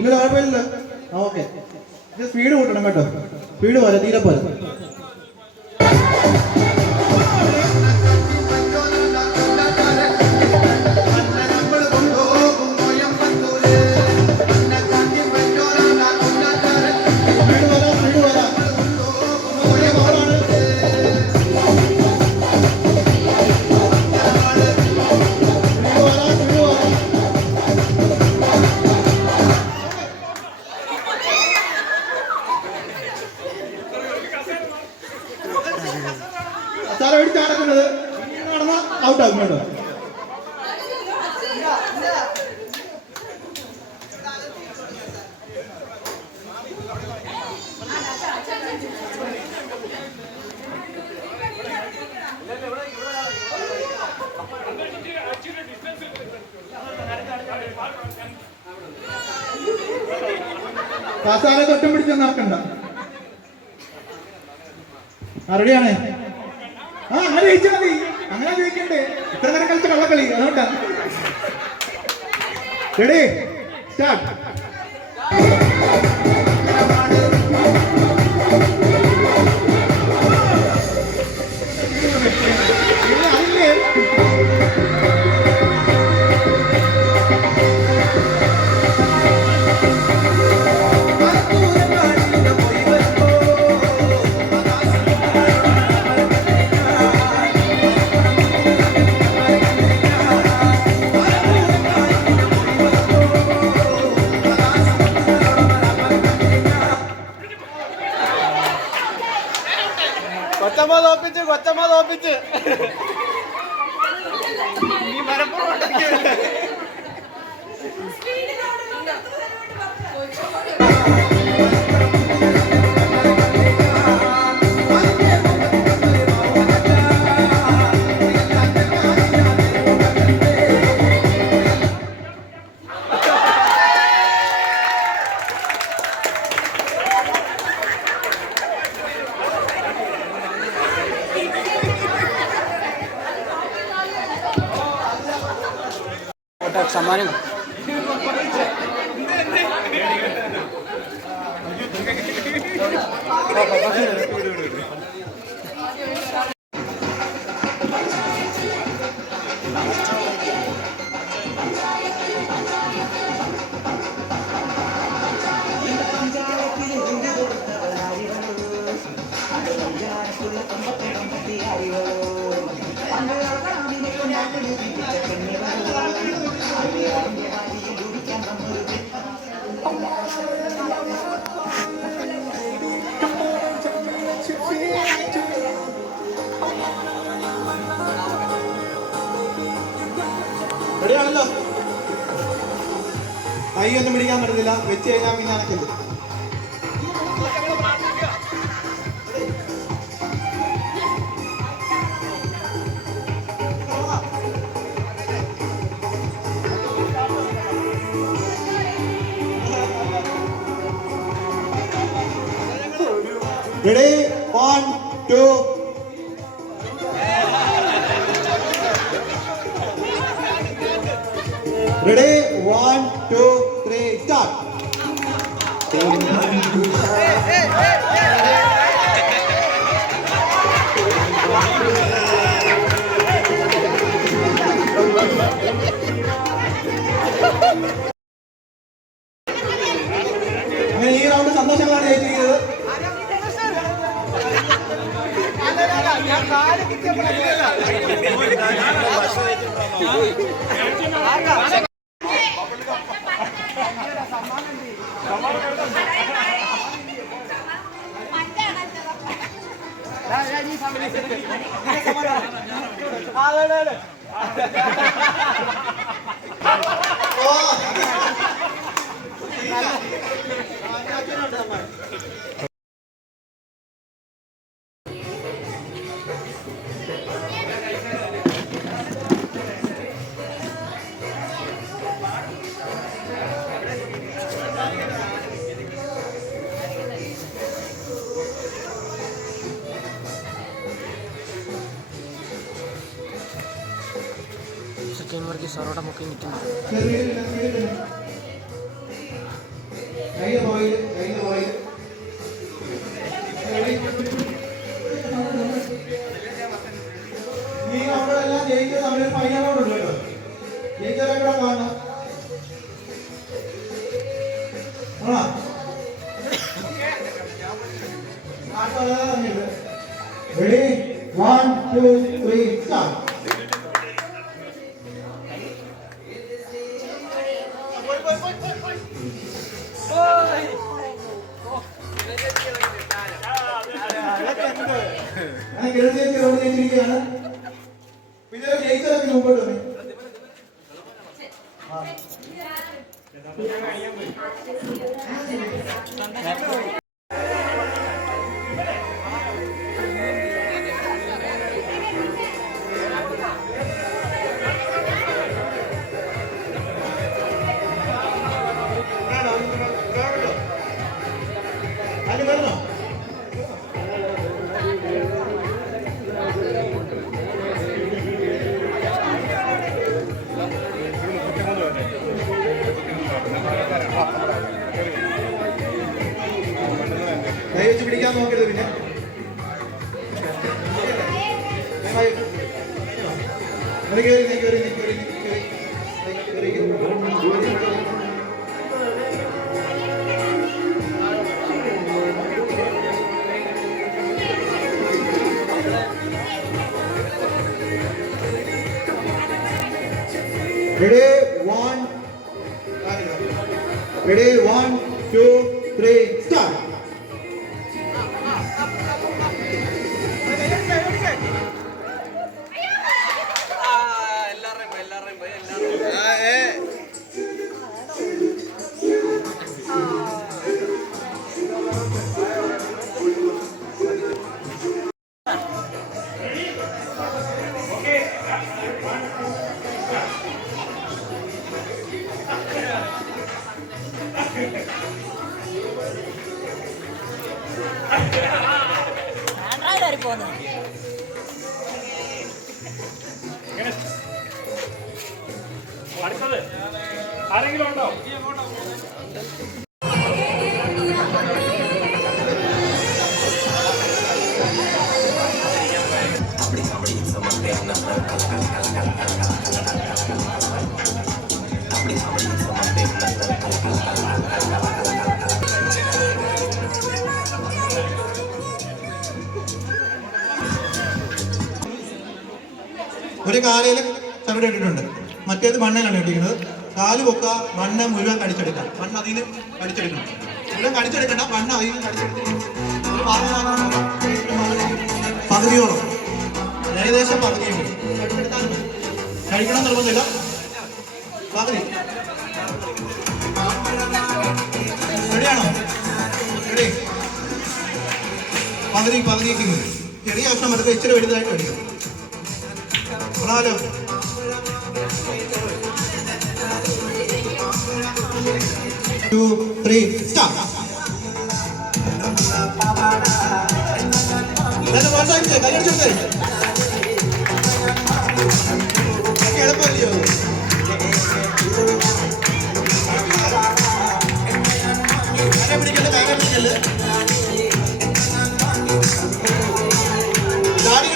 ഇല്ല കുഴപ്പമില്ല. ആ ഓക്കെ. ഇത് സ്പീഡ് കൂട്ടണം കേട്ടോ. സ്പീഡ് പോലെ തീരെ പോലെ. സാറ് എവിടെ ചാടക്കുന്നത്? നടന്ന ഔട്ട് ആകും കേട്ടോ. കാസാലെ തൊട്ടും പിടിച്ച് നടക്കണ്ട. റെഡിയാണ്? ആ അങ്ങനെ ജയിച്ചാൽ മതി. അങ്ങനെ ജയിക്കണ്ടേ? ഇത്ര നേരം കളിച്ച കള്ളക്കളി അതുകൊണ്ടാ. Ready start. കൊച്ചമ്മ തോപ്പിച്ച് നീ മലപ്പുറം സമ്മാനം റെഡിയാണല്ലോ? കൈയൊന്നും പിടിക്കാൻ പറ്റത്തില്ല. വെച്ച് കഴിഞ്ഞാൽ പിന്നെ അനക്കില്ല. Ready? 1, 2. Ready? 1, 2, 3. Start. അങ്ങനെ ഈ റൗണ്ട് സന്തോഷങ്ങളാണ് ജയിച്ചിരിക്കുന്നത്. സെക്കൻഡ് വർക്ക് സറോടെ മുക്കി നിൽക്കുന്നു. കയ്യിലെ പോയില് ഈ നമ്മളെല്ലാം ജയിച്ചത് നമ്മളൊരു ഫൈനലോടുണ്ട് കേട്ടോ. ജയിച്ചവരെ കൂടെ കാണണം. Ready? 1, 2, 3, start. പിന്നെ ജയിച്ചതൊക്കെ മുമ്പോട്ട് വന്നു. കൈ വെച്ച് പിടിക്കാൻ നോക്കരുത്. പിന്നെ Ready? 1, 2, 3, start. ആരെങ്കിലും ഉണ്ടോ? ഒരു കാലയിൽ ചവിട് ഇട്ടിട്ടുണ്ട്, മറ്റേത് മണ്ണിലാണ് ഇട്ടിരിക്കുന്നത്. കാല് പൊക്ക, മണ്ണ് മുഴുവൻ കടിച്ചെടുക്കാം. മണ്ണ് അതിൽ നിന്ന് കടിച്ചെടുക്കണം. മുഴുവൻ കടിച്ചെടുക്കണ്ട, മണ്ണ് അതിൽ നിന്ന് കടിച്ചെടുക്കണം. ഒരു പകുതിയോളം, ഏകദേശം പകുതിയുണ്ട്. കഴിക്കണം നിർബന്ധമില്ല, പകുതി. റെഡിയാണോ? റെഡി? പകുതിക്ക് ചെറിയ കഷ്ണം എടുത്ത് ഇച്ചിരി വലുതായിട്ട് കഴിക്കും. Brother. 2, 3, start. Then one time say, kaya chute. Kaya paliyo. Kaya pidikelle, kaya pidikelle. Start.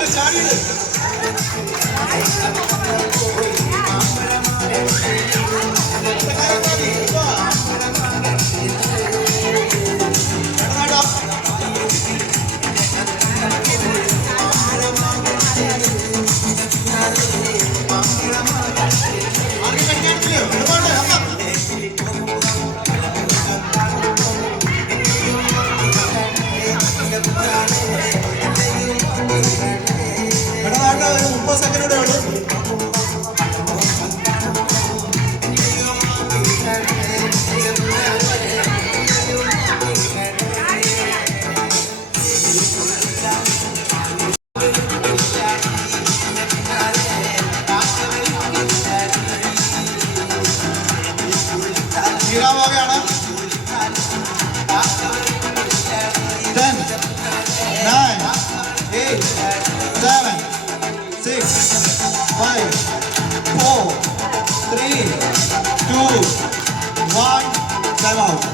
Time out.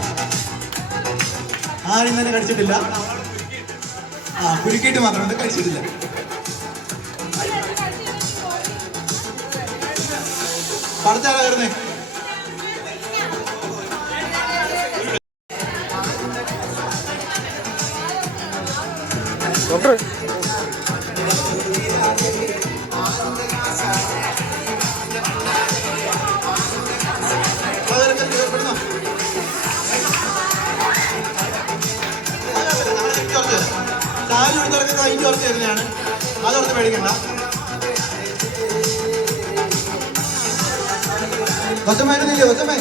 ആരും തന്നെ കഴിച്ചിട്ടില്ല. കുരുക്കിയിട്ട് മാത്രമുണ്ട്, കഴിച്ചിട്ടില്ല. പടച്ചാരാ വരുന്നേ? ചായ കൊടുത്തിറക്കുന്നത് അതിൻ്റെ കുറച്ച് തരുന്നതാണ്, അതോർത്ത് മേടിക്കണ്ട. കൊച്ചമ്മരുന്നില്ലേ? കൊച്ചമ്മ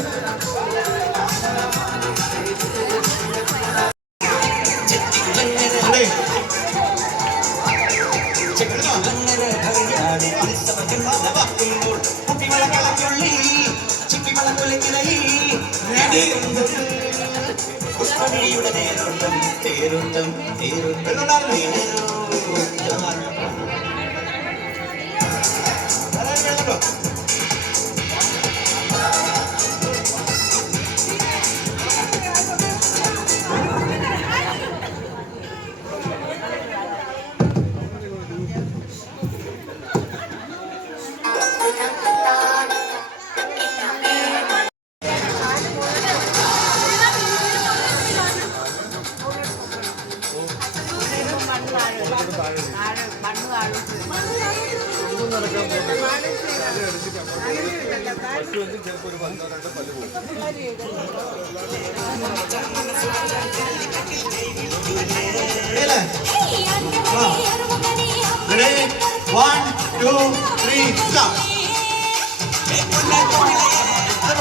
Ready? 1, 2, 3, start.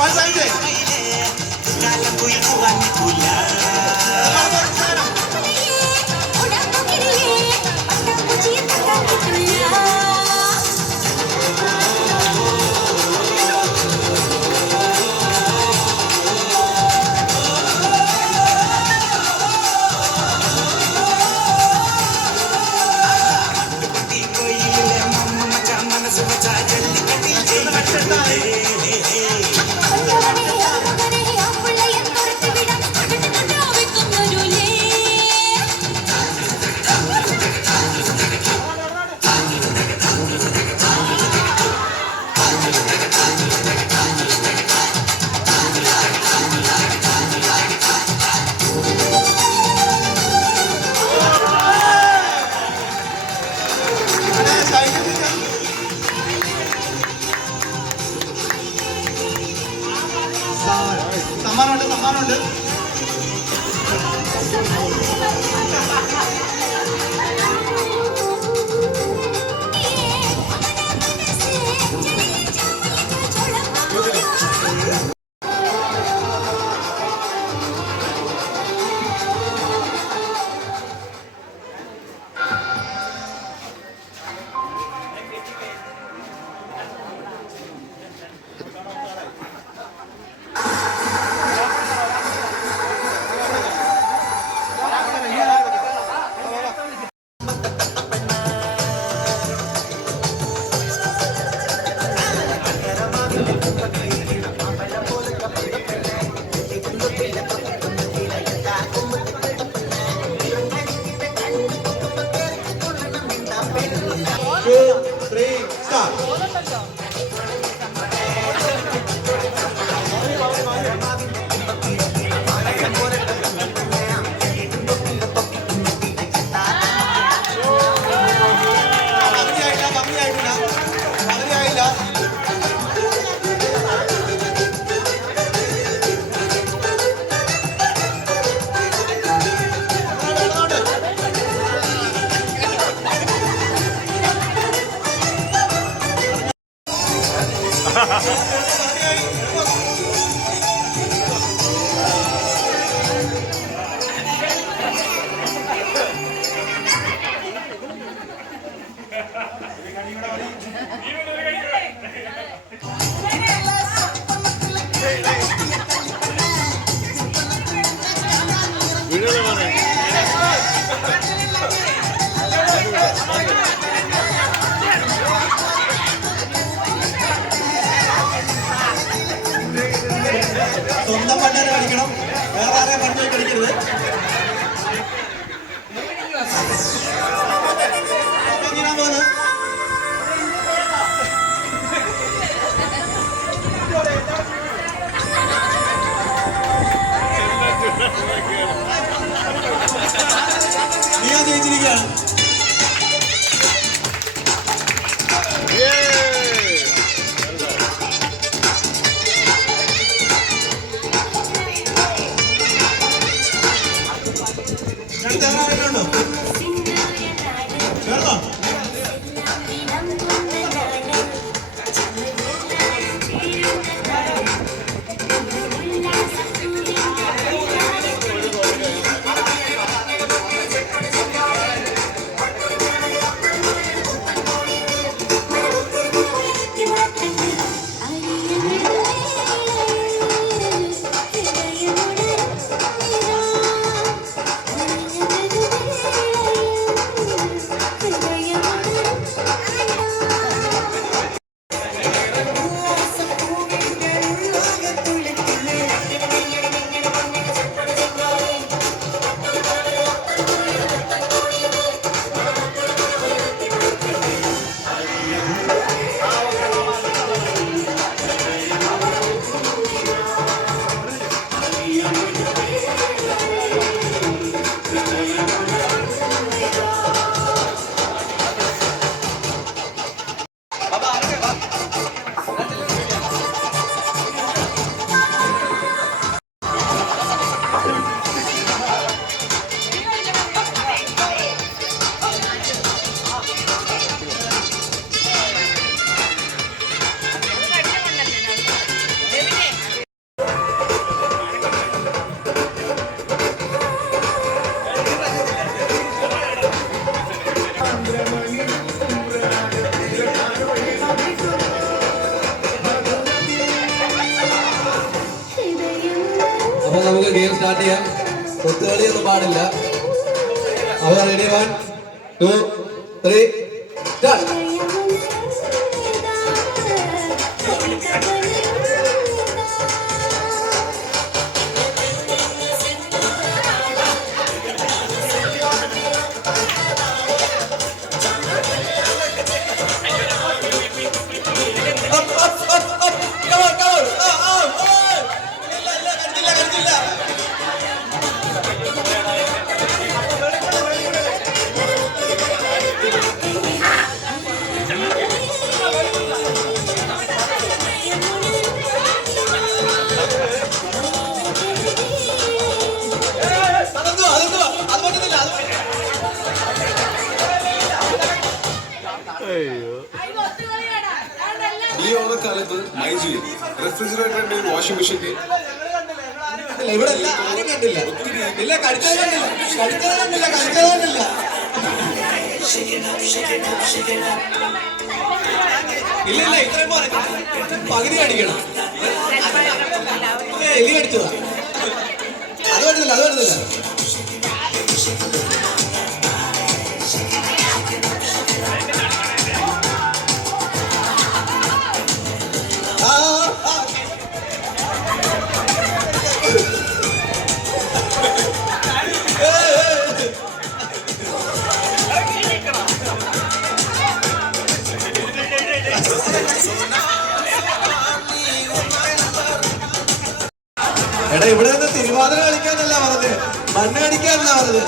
One side. സമ്മാനമുണ്ട്. സ്വന്തം പണ്ടാരം കളിക്കണം, വേറെ ആരെയും പറഞ്ഞു കളിക്കരുത്. അപ്പോൾ നമുക്ക് ഗെയിം സ്റ്റാർട്ട് ചെയ്യാം. ഒത്തുകളിയൊന്നും പാടില്ല. അപ്പോൾ റെഡി 1 2 3 സ്റ്റാർട്ട്. ഈ ഓണക്കാലത്ത് മൈജി റെഫ്രിജറേറ്ററിന്റെ വാഷിംഗ് മെഷീന്റെ ഇവിടെ ആരും കണ്ടില്ല. ഇല്ല കടിച്ചത് കണ്ടില്ല. ഇല്ല ഇത്രയും പോലെ പകുതി അടിക്കണം. എലി അടിച്ചതാ. അത് വരുന്നില്ല. എടാ ഇവിടെ നിന്ന് തിരുവാതിര കളിക്കാനല്ല പറഞ്ഞത്, മണ്ണ് കളിക്കാനല്ല പറഞ്ഞത്.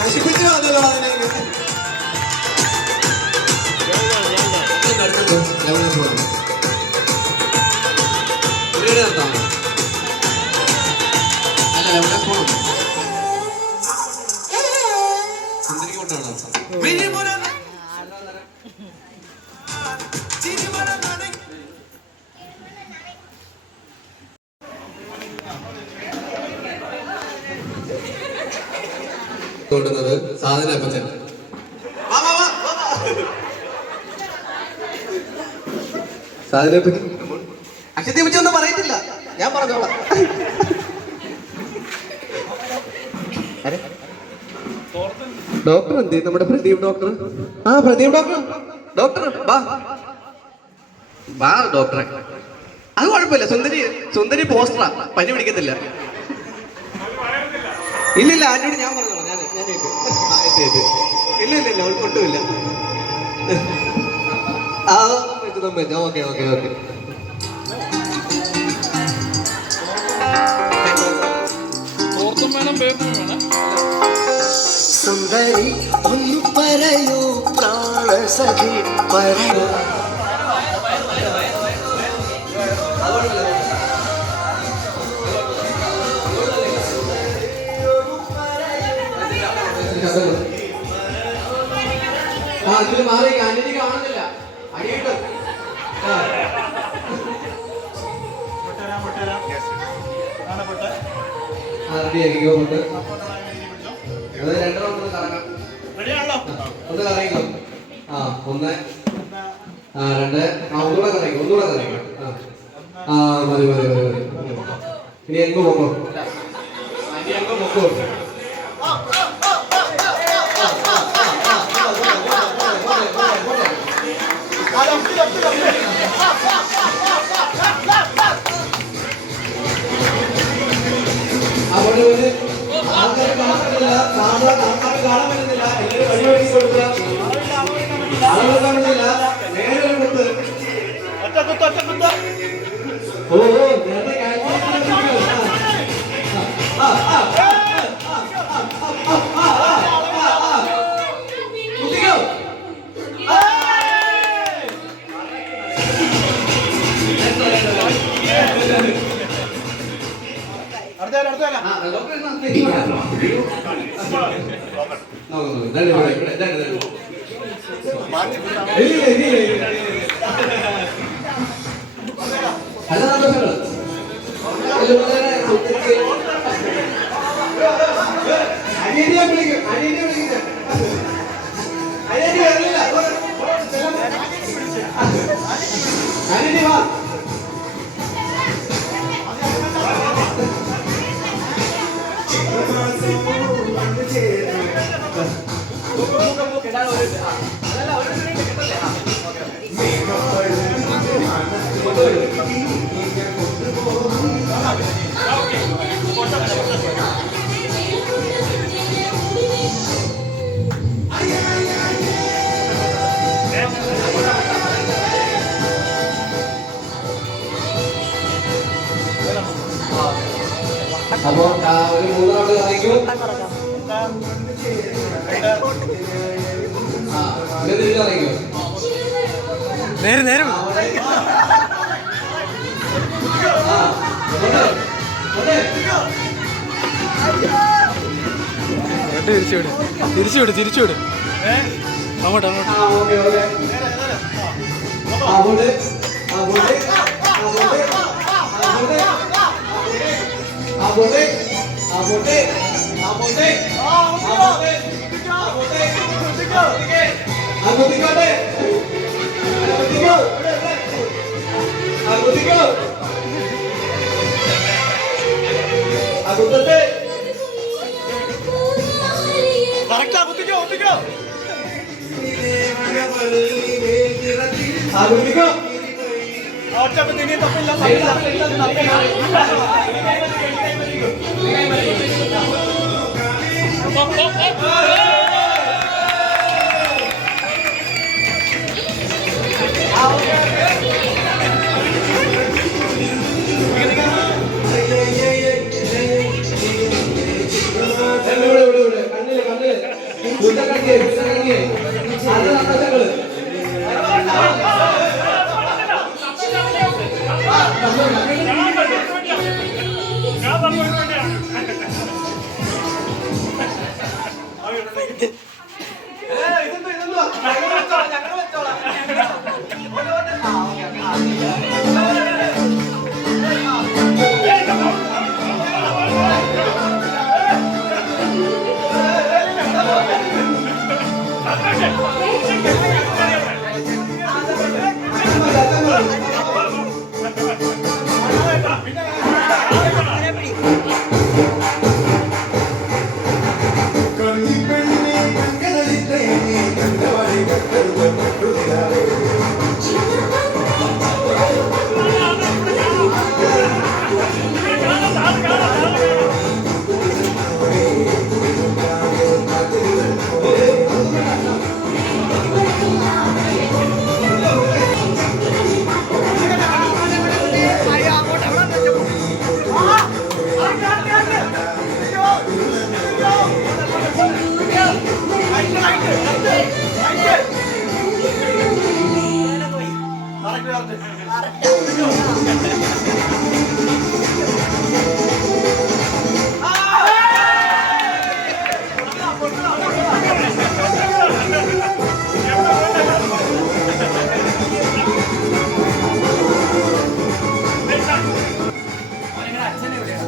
നശിപ്പിച്ചു വന്നല്ലോ അതിനെ. കൊണ്ടുന്നത് സാധന അപ്പച്ചൻ. സാധനെ പറ്റി അക്ഷയത്തെ പറ്റി ഒന്നും പറയത്തില്ല, ഞാൻ പറഞ്ഞോളാം. ഡോക്ടർ എന്ത്? നമ്മുടെ പ്രദീപ് ഡോക്ടർ. പ്രദീപ് ഡോക്ടർ വാ ഡോക്ടറെ. അത് കുഴപ്പമില്ല, സുന്ദരി പോസ്റ്ററാ, പനി പിടിക്കത്തില്ല. ഇല്ലില്ല ആന്റോട് ഞാൻ പറഞ്ഞോളാം. ഞാൻ ഇല്ല ഒട്ടുമില്ല. ഓക്കെ സുന്ദരി ഒന്ന് പറയൂ പ്രാണസഖി പറയൂ. ഇതിൽ മാറി ആന്റണി കാണുന്നില്ല. അടിയിട്ട് റെഡിയാക്കിക്കോ. അത് രണ്ടെണ്ണം ഒന്ന് കറങ്ങാം. ഒന്ന് കറങ്ങിക്കോ. ഒന്ന് രണ്ട് ഒന്നുകൂടെ കറങ്ങിക്കോ. മതി. ഇനി എങ്ങോ പൊക്കോ. അവിടെ ആൾക്കാർ കാണുന്നില്ല, കാണാൻ പറ്റുന്നില്ല. എല്ലാവരും വഴിയൊരുക്കി കൊടുക്കുക. ആളുകൾ കാണുന്നില്ല. നേരെ ഒരു കുത്ത്. ഓ നേരത്തെ കാൽക്കുലേറ്റ് നല്ല സന്തോഷങ്ങൾ അനിയനെ വിളിക്കും അനിയനെ വിളിക്കുന്നത് അനിയനെ വരില്ല അനിയനെ വാ അപ്പൊ ഒരു 3 റൗണ്ട് കളിക്കും. നേരെ നേരെ തിരിച്ചുവിട് തിരിച്ചുവിട് തിരിച്ചുവിട് അങ്ങോട്ട് അങ്ങോട്ട്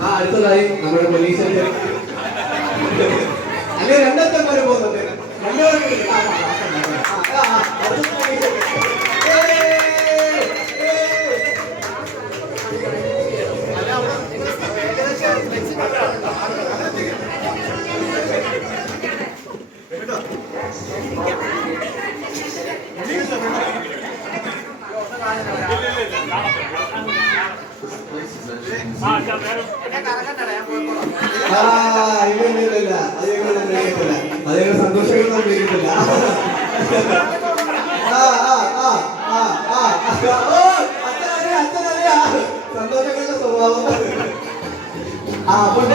അടുത്തതായി നമ്മുടെ പോലീസ് അല്ലെ രണ്ടത്തെ വരെ പോകുന്നുണ്ട് ഇല്ല അതേപോലെ സന്തോഷങ്ങളൊന്നും വിളിക്കത്തില്ല. സന്തോഷങ്ങളുടെ സ്വഭാവം അപ്പോൾ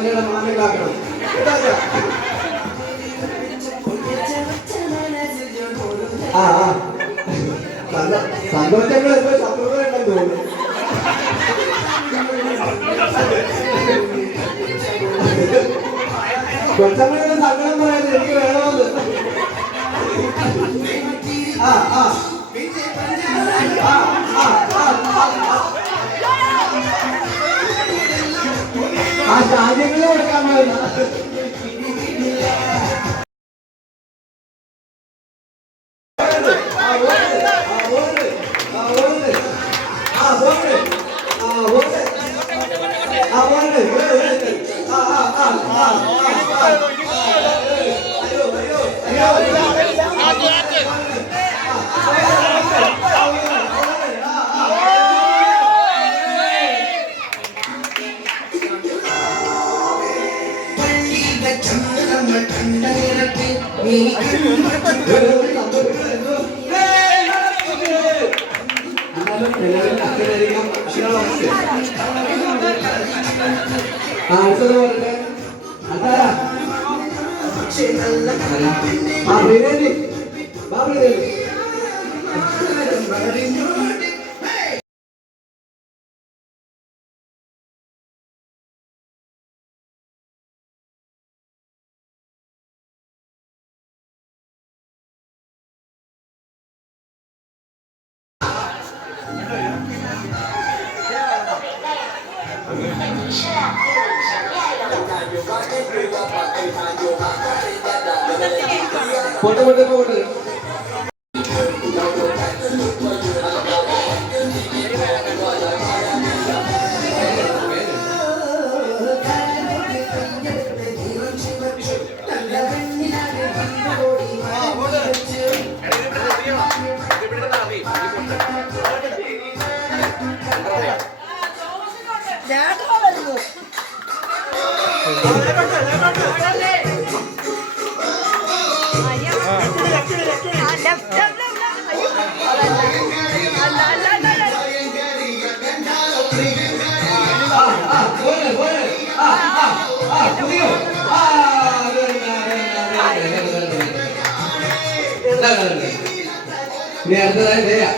എംഎൽഎയുടെ മാമനാക്കണം. ആ സന്തോഷങ്ങൾ എന്തോ ശത്രുതയുണ്ടെന്ന് തോന്നുന്നു. കൊച്ചമ്മയുടെ സങ്കടം പറയാൻ എനിക്ക് വേണമെന്ന്. ആ സാഹചര്യങ്ങൾ കൊടുക്കാൻ പാടില്ല. പോട്ടെ പോട്ടെ പോട്ടെ. ഇനി അടുത്തതായി ചെയ്യാം.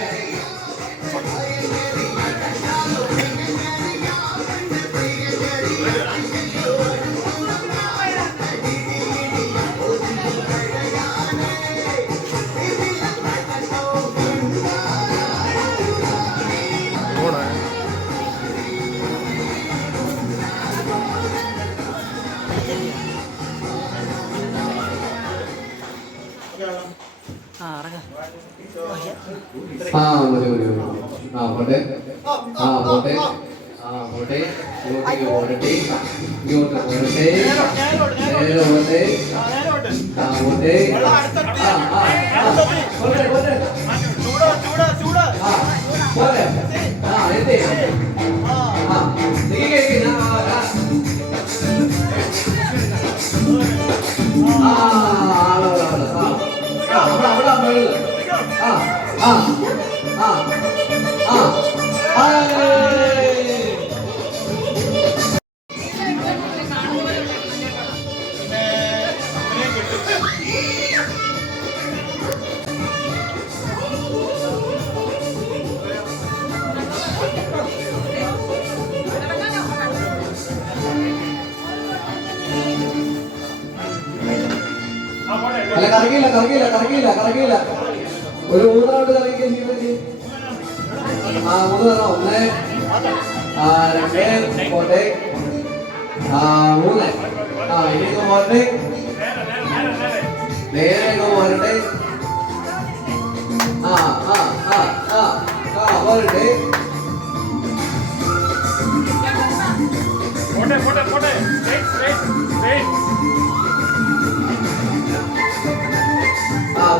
മതി മതി മതി. പോട്ടെ പോട്ടെ പോട്ടെ. ഇങ്ങോട്ടേക്ക് പോരട്ടെ, ഇങ്ങോട്ട് പോരട്ടെ, നേരെ പോട്ടെ. പോട്ടെ പോട്ടെ പോട്ടെ. പോരെ എത്തി. അല്ല കറങ്ങിയില്ല കറങ്ങിയില്ല കറങ്ങിയില്ല കറങ്ങിയില്ല. ഒരു 3 റൗണ്ട് കറങ്ങിക്കുകയും ചെയ്യും. 3 തവണ. 1 2 പോട്ടെ. 3. ഇനി പോരട്ടെ, നേരെ പോരട്ടെ. പോരട്ടെ.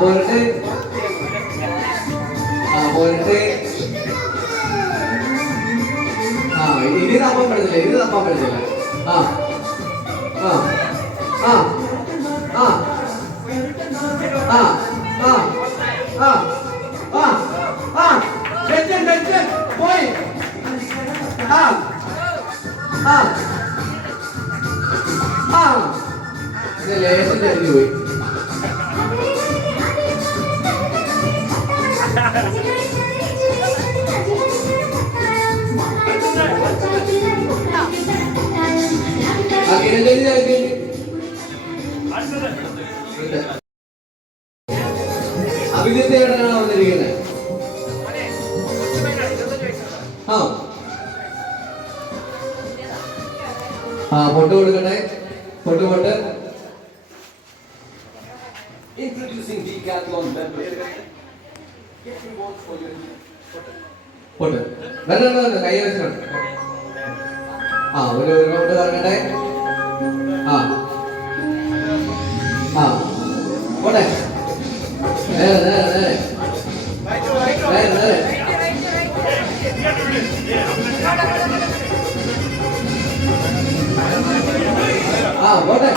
പോരട്ടെ പോരട്ടെ. ഇനി തപ്പാൻ പറ്റത്തില്ല, ഇനി തപ്പാൻ പറ്റത്തില്ല. പോയി. ലേശം തെളിഞ്ഞു പോയി. അഭിജിത്തേട്ടാണ് വന്നിരിക്കുന്നത്. പൊട്ട് കൊടുക്കട്ടെ. പൊട്ട് പൊട്ട് പൊട്ട് വേണ്ട കൈ വെച്ചിട്ടുണ്ട്. ഒരു റൗണ്ട് കറങ്ങട്ടെ. പോട്ടെ. നേരെ നേരെ നേരെ നേരെ നേരെ. പോട്ടെ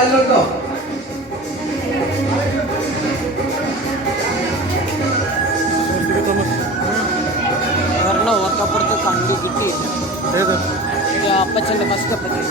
അടുത്തോ ഓർക്കപ്പുറത്ത് കണ്ടു കിട്ടിയില്ല. അപ്പച്ചൻ്റെ മസ്കപ്പച്ചൻ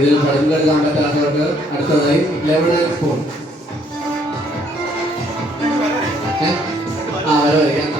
ഇതിൽ പടങ്ങളെല്ലാം പറ്റാത്തവർക്ക് അടുത്തതായി ലെമൺ സ്പൂൺ വരവരിക്കാം.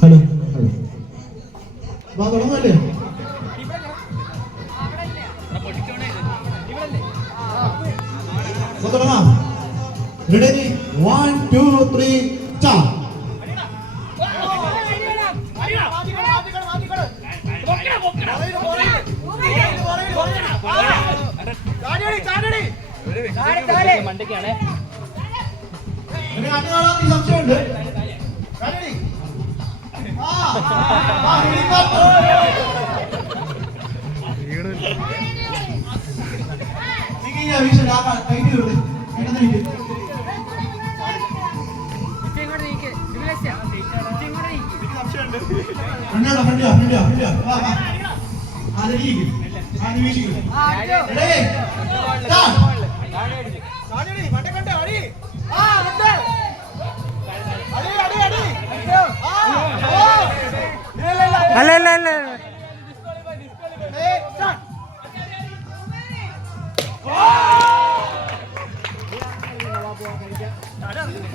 ഹലോ തുടങ്ങല്ലേ? തുടങ്ങാം. റെഡി? 1 2 3 സ്റ്റാർട്ട്. സംശയമുണ്ട്.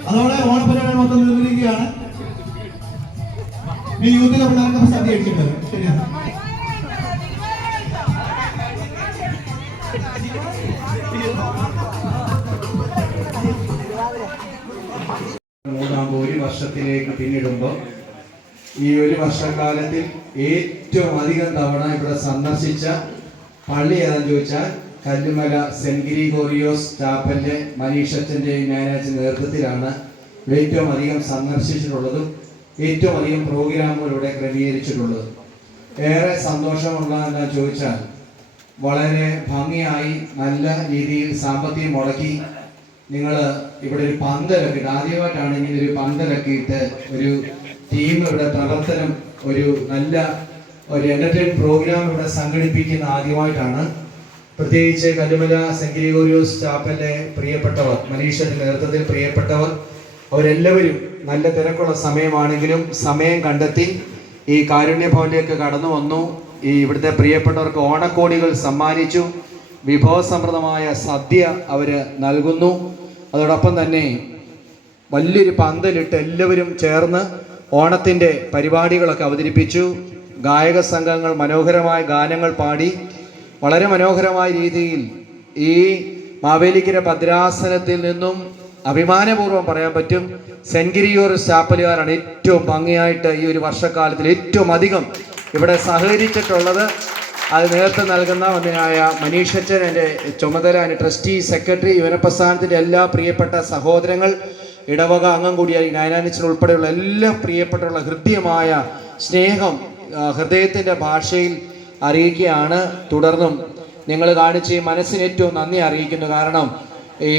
അതോടെ ഓണപ്പരിപാടി മൊത്തം നിർവഹിക്കുകയാണ്. ഈ യൂത്തിലെ പിള്ളേർക്ക് സദ്യ അടിച്ചിട്ടുണ്ട്. ശരിയാണ്. മൂന്നാമത് ഒരു വർഷത്തിലേക്ക് പിന്നിടുമ്പോൾ ഈ ഒരു വർഷക്കാലത്തിൽ ഏറ്റവും അധികം തവണ ഇവിടെ സന്ദർശിച്ച പള്ളി ഏതാണെന്ന് ചോദിച്ചാൽ കല്ലുമല സെന്റ് ഗ്രിഗോറിയോസ് ചാപ്പലിലെ മനീഷച്ചൻ്റെയും മാനേജ് നേതൃത്വത്തിലാണ് ഏറ്റവും അധികം സന്ദർശിച്ചിട്ടുള്ളതും ഏറ്റവും അധികം പ്രോഗ്രാമുകളിലൂടെ ക്രമീകരിച്ചിട്ടുള്ളതും. ഏറെ സന്തോഷമുള്ളതെന്ന് ചോദിച്ചാൽ വളരെ ഭംഗിയായി നല്ല രീതിയിൽ സാമ്പത്തികം മുടക്കി നിങ്ങൾ ഇവിടെ ഒരു പന്തലൊക്കെ ഇട്ട്, ആദ്യമായിട്ടാണ് ഇങ്ങനെ ഒരു പന്തലൊക്കെ ഇട്ട് ഒരു ടീം ഇവിടെ പ്രവർത്തനം, ഒരു നല്ല ഒരു എൻ്റർടൈൻ പ്രോഗ്രാം ഇവിടെ സംഘടിപ്പിക്കുന്ന ആദ്യമായിട്ടാണ്. പ്രത്യേകിച്ച് കല്ലുമല സെന്റ് ഗ്രിഗോറിയോസ് ചാപ്പലിലെ പ്രിയപ്പെട്ടവർ, മനീഷയുടെ നേതൃത്വത്തിൽ പ്രിയപ്പെട്ടവർ, അവരെല്ലാവരും നല്ല തിരക്കുള്ള സമയമാണെങ്കിലും സമയം കണ്ടെത്തി ഈ കാരുണ്യ ഭവനിലേക്ക് കടന്നു വന്നു. ഈ ഇവിടുത്തെ പ്രിയപ്പെട്ടവർക്ക് ഓണക്കോടികൾ സമ്മാനിച്ചു. വിഭവസമൃദ്ധമായ സദ്യ അവർ നൽകുന്നു. അതോടൊപ്പം തന്നെ വലിയൊരു പന്തലിട്ട് എല്ലാവരും ചേർന്ന് ഓണത്തിൻ്റെ പരിപാടികളൊക്കെ അവതരിപ്പിച്ചു. ഗായക സംഘങ്ങൾ മനോഹരമായ ഗാനങ്ങൾ പാടി വളരെ മനോഹരമായ രീതിയിൽ ഈ മാവേലിക്കര ഭദ്രാസനത്തിൽ നിന്നും അഭിമാനപൂർവ്വം പറയാൻ പറ്റും സെന്റ് ഗ്രിഗോറിയോസ് ചാപ്പലുകാരാണ് ഏറ്റവും ഭംഗിയായിട്ട് ഈ ഒരു വർഷക്കാലത്തിൽ ഏറ്റവും അധികം ഇവിടെ സഹകരിച്ചിട്ടുള്ളത്. അത് നേതൃത്വം നൽകുന്ന വന്യനായ മനീഷച്ചൻ, എൻ്റെ ചുമതല, എൻ്റെ ട്രസ്റ്റി, സെക്രട്ടറി, യുവനപ്രസ്ഥാനത്തിൻ്റെ എല്ലാ പ്രിയപ്പെട്ട സഹോദരങ്ങൾ, ഇടവക അംഗം കൂടിയായി നയനാനിച്ചൻ ഉൾപ്പെടെയുള്ള എല്ലാ പ്രിയപ്പെട്ടുള്ള ഹൃദ്യമായ സ്നേഹം ഹൃദയത്തിൻ്റെ ഭാഷയിൽ അറിയിക്കുകയാണ്. തുടർന്നും നിങ്ങൾ കാണിച്ച ഈ മനസ്സിന് ഏറ്റവും നന്ദി അറിയിക്കുന്നു. കാരണം ഈ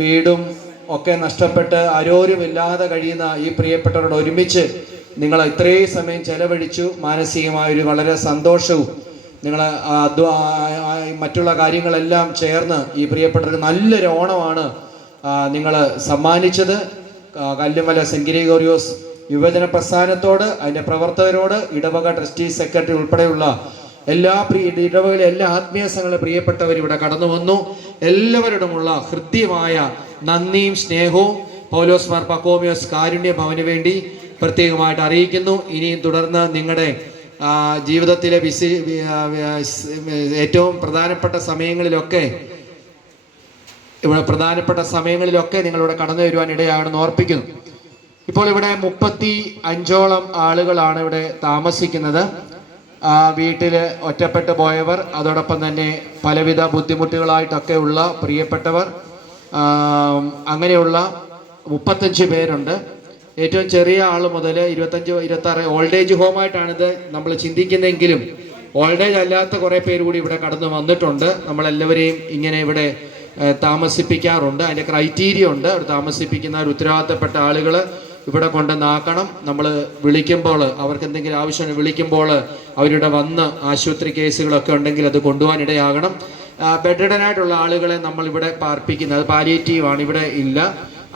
വീടും ഒക്കെ നഷ്ടപ്പെട്ട് ആരോരുമില്ലാതെ കഴിയുന്ന ഈ പ്രിയപ്പെട്ടവരോട് ഒരുമിച്ച് നിങ്ങൾ ഇത്രയും സമയം ചെലവഴിച്ചു. മാനസികമായൊരു വളരെ സന്തോഷവും നിങ്ങൾ മറ്റുള്ള കാര്യങ്ങളെല്ലാം ചേർന്ന് ഈ പ്രിയപ്പെട്ടവർക്ക് നല്ലൊരു ഓണമാണ് നിങ്ങൾ സമ്മാനിച്ചത്. കല്ലുമല സെന്റ് ഗ്രിഗോറിയോസ് യുവജന പ്രസ്ഥാനത്തോട്, അതിൻ്റെ പ്രവർത്തകരോട്, ഇടവക ട്രസ്റ്റി, സെക്രട്ടറി ഉൾപ്പെടെയുള്ള എല്ലാ ഇടവകളിലെ എല്ലാ ആത്മീയ സംഘങ്ങളും പ്രിയപ്പെട്ടവർ ഇവിടെ കടന്നു വന്നു. എല്ലാവരോടുമുള്ള ഹൃദ്യമായ നന്ദിയും സ്നേഹവും പൗലോസ് മാർ പക്കോമിയോസ് കാരുണ്യ ഭവന് വേണ്ടി പ്രത്യേകമായിട്ട് അറിയിക്കുന്നു. ഇനിയും തുടർന്ന് നിങ്ങളുടെ ജീവിതത്തിലെ ഏറ്റവും പ്രധാനപ്പെട്ട സമയങ്ങളിലൊക്കെ നിങ്ങളിവിടെ കടന്നു വരുവാൻ ഇടയാണെന്ന് ഓർപ്പിക്കുന്നു. ഇപ്പോൾ ഇവിടെ 35ഓളം ആളുകളാണ് ഇവിടെ താമസിക്കുന്നത്. വീട്ടിൽ ഒറ്റപ്പെട്ടു പോയവർ, അതോടൊപ്പം തന്നെ പലവിധ ബുദ്ധിമുട്ടുകളായിട്ടൊക്കെ ഉള്ള പ്രിയപ്പെട്ടവർ, അങ്ങനെയുള്ള 35 പേരുണ്ട്. ഏറ്റവും ചെറിയ ആൾ മുതൽ 25-26 ഓൾഡ് ഏജ് ഹോമായിട്ടാണിത് നമ്മൾ ചിന്തിക്കുന്നതെങ്കിലും ഓൾഡ് ഏജ് അല്ലാത്ത കുറേ പേര് കൂടി ഇവിടെ കടന്നു വന്നിട്ടുണ്ട്. നമ്മളെല്ലാവരെയും ഇങ്ങനെ ഇവിടെ താമസിപ്പിക്കാറുണ്ട്. അതിൻ്റെ ക്രൈറ്റീരിയ ഉണ്ട്. അവിടെ താമസിപ്പിക്കുന്ന ഒരു ഉത്തരവാദിത്തപ്പെട്ട ആളുകൾ ഇവിടെ കൊണ്ടുവന്നാക്കണം. നമ്മൾ വിളിക്കുമ്പോൾ, അവർക്ക് എന്തെങ്കിലും ആവശ്യം വിളിക്കുമ്പോൾ അവരുടെ വന്ന് ആശുപത്രി കേസുകളൊക്കെ ഉണ്ടെങ്കിൽ അത് കൊണ്ടുപോകാനിടയാകണം. ബെഡ്രിഡനായിട്ടുള്ള ആളുകളെ നമ്മളിവിടെ പാർപ്പിക്കുന്നത്, അത് പാലിയേറ്റീവാണ്, ഇവിടെ ഇല്ല.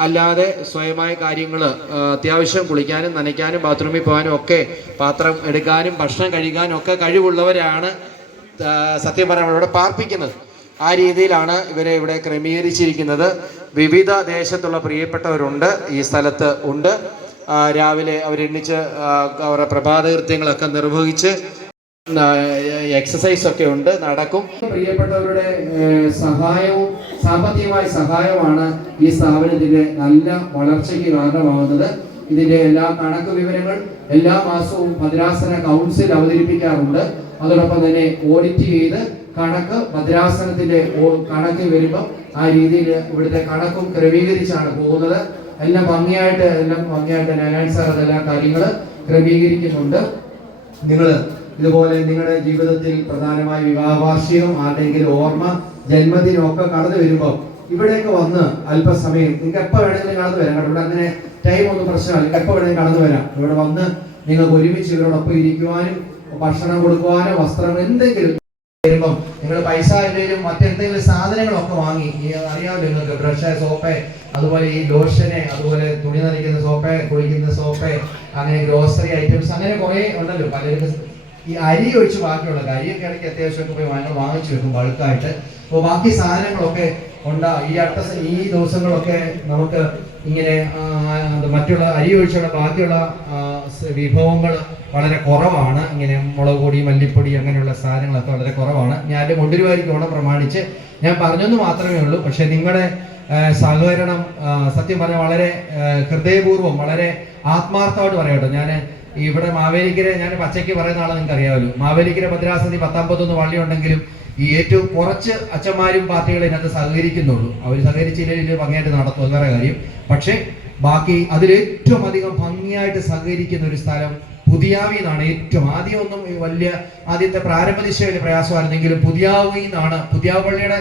അല്ലാതെ സ്വയമായ കാര്യങ്ങൾ, അത്യാവശ്യം കുളിക്കാനും നനയ്ക്കാനും ബാത്റൂമിൽ പോകാനും ഒക്കെ, പാത്രം എടുക്കാനും ഭക്ഷണം കഴിക്കാനും ഒക്കെ കഴിവുള്ളവരാണ് സത്യം പറഞ്ഞാൽ ഇവിടെ പാർപ്പിക്കുന്നത്. ആ രീതിയിലാണ് ഇവരെ ഇവിടെ ക്രമീകരിച്ചിരിക്കുന്നത്. വിവിധ ദേശത്തുള്ള പ്രിയപ്പെട്ടവരുണ്ട് ഈ സ്ഥലത്ത് ഉണ്ട്. രാവിലെ അവരെണ്ണിച്ച് അവരുടെ പ്രഭാതകൃത്യങ്ങളൊക്കെ നിർവഹിച്ച് എക്സസൈസ് ഒക്കെ ഉണ്ട്, നടക്കും. പ്രിയപ്പെട്ടവരുടെ സഹായവും സാമ്പത്തികമായ സഹായമാണ് ഈ സ്ഥാപനത്തിന്റെ നല്ല വളർച്ചയ്ക്ക് കാരണമാകുന്നത്. ഇതിന്റെ എല്ലാ കണക്ക് വിവരങ്ങൾ എല്ലാ മാസവും ഭദ്രാസന കൗൺസിൽ അവതരിപ്പിക്കാറുണ്ട്. അതോടൊപ്പം തന്നെ ഓഡിറ്റ് ചെയ്ത് കണക്ക് ഭദ്രാസനത്തിന്റെ കണക്ക് വരുമ്പോൾ ആ രീതിയിൽ ഇവിടുത്തെ കണക്കും ക്രമീകരിച്ചാണ് പോകുന്നത്. എല്ലാം ഭംഗിയായിട്ട് നാരായൺ സാർ അതെല്ലാ കാര്യങ്ങൾ ക്രമീകരിക്കുന്നുണ്ട്. നിങ്ങൾ ഇതുപോലെ നിങ്ങളുടെ ജീവിതത്തിൽ പ്രധാനമായ വിവാഹ വാർഷികം, ആരുടെയെങ്കിലും ഓർമ്മ, ജന്മദിനം ഒക്കെ കടന്നു വരുമ്പോൾ ഇവിടെയൊക്കെ വന്ന് അല്പസമയം നിങ്ങൾക്ക് എപ്പോൾ വേണമെങ്കിലും കടന്നു വരാം. ഇവിടെ അങ്ങനെ ടൈം ഒന്നും പ്രശ്നമല്ല. നിങ്ങൾക്ക് എപ്പോൾ വേണമെങ്കിലും കടന്നു വരാം. ഇവിടെ വന്ന് നിങ്ങൾക്ക് ഒരുമിച്ച് ഇവരോടൊപ്പം ഇരിക്കുവാനും ഭക്ഷണം കൊടുക്കുവാനോ വസ്ത്രം എന്തെങ്കിലും വരുമ്പം നിങ്ങൾ പൈസ എന്തെങ്കിലും മറ്റെന്തെങ്കിലും സാധനങ്ങളൊക്കെ വാങ്ങി, അറിയാമല്ലോ നിങ്ങൾക്ക്, ബ്രഷ്, സോപ്പ്, അതുപോലെ ഈ ലോഷന്, അതുപോലെ തുണി നനയ്ക്കുന്ന സോപ്പ്, കുളിക്കുന്ന സോപ്പ്, അങ്ങനെ ഗ്രോസറി ഐറ്റംസ്, അങ്ങനെ കുറേ ഉണ്ടല്ലോ. പലരും ഈ അരി ഒഴിച്ച് ബാക്കിയുള്ള അരിയൊക്കെ ഇടയ്ക്ക് അത്യാവശ്യമൊക്കെ പോയി വാങ്ങിച്ചു വെക്കും ബൾക്കായിട്ട്. അപ്പോൾ ബാക്കി സാധനങ്ങളൊക്കെ ഈ ദിവസങ്ങളൊക്കെ നമുക്ക് ഇങ്ങനെ മറ്റുള്ള അരി ഒഴിച്ചുള്ള ബാക്കിയുള്ള വിഭവങ്ങൾ വളരെ കുറവാണ്. ഇങ്ങനെ മുളക് പൊടി, മല്ലിപ്പൊടി, അങ്ങനെയുള്ള സാധനങ്ങളൊക്കെ വളരെ കുറവാണ്. ഞാൻ കൊണ്ടുവരുമായിരിക്കും ഓണം പ്രമാണിച്ച്. ഞാൻ പറഞ്ഞെന്ന് മാത്രമേ ഉള്ളൂ. പക്ഷെ നിങ്ങളുടെ സഹകരണം സത്യം പറഞ്ഞാൽ വളരെ ഹൃദയപൂർവ്വം, വളരെ ആത്മാർത്ഥമായിട്ട് പറയട്ടോ. ഞാൻ ഇവിടെ മാവേലിക്കര, ഞാൻ പച്ചയ്ക്ക് പറയുന്ന ആളെ നിങ്ങൾക്ക് അറിയാമല്ലോ, മാവേലിക്കര ഭദ്രാസനത്തിൽ 10-51 പള്ളി ഉണ്ടെങ്കിലും ഈ ഏറ്റവും കുറച്ച് അച്ഛന്മാരും പാർട്ടികളും ഇതിനകത്ത് സഹകരിക്കുന്നുള്ളൂ. അവർ സഹകരിച്ചില്ലെങ്കിൽ ഭംഗിയായിട്ട് നടത്തും, വേറെ കാര്യം. പക്ഷേ ബാക്കി അതിലേറ്റവും അധികം ഭംഗിയായിട്ട് സഹകരിക്കുന്ന ഒരു സ്ഥലം പുതിയാവി എന്നാണ്. ഏറ്റവും ആദ്യമൊന്നും ആദ്യത്തെ പ്രാരംഭ ദിശയിൽ പ്രയാസമായിരുന്നെങ്കിലും പുതിയാവിൽ നിന്നാണ്. പുതിയാവ് പള്ളിയുടെ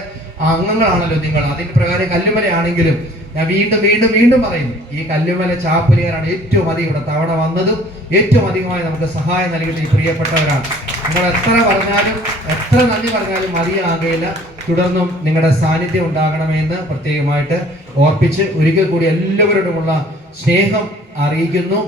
അംഗങ്ങളാണല്ലോ നിങ്ങൾ. അതിന് പ്രകാരം കല്ലുമലയാണെങ്കിലും ഞാൻ വീണ്ടും പറയുന്നു, ഈ കല്ലുമല ചാപ്പലുകാരാണ് ഏറ്റവും അധികം ഇവിടെ തവണ വന്നതും ഏറ്റവും അധികമായി നമുക്ക് സഹായം നൽകുന്ന ഈ പ്രിയപ്പെട്ടവരാണ്. നിങ്ങൾ എത്ര നന്ദി പറഞ്ഞാലും മതിയാകുകയില്ല. തുടർന്നും നിങ്ങളുടെ സാന്നിധ്യം ഉണ്ടാകണമെന്ന് പ്രത്യേകമായിട്ട് ഓർപ്പിച്ച് ഒരിക്കൽ കൂടി എല്ലാവരോടുമുള്ള സ്നേഹം അറിയിക്കുന്നു.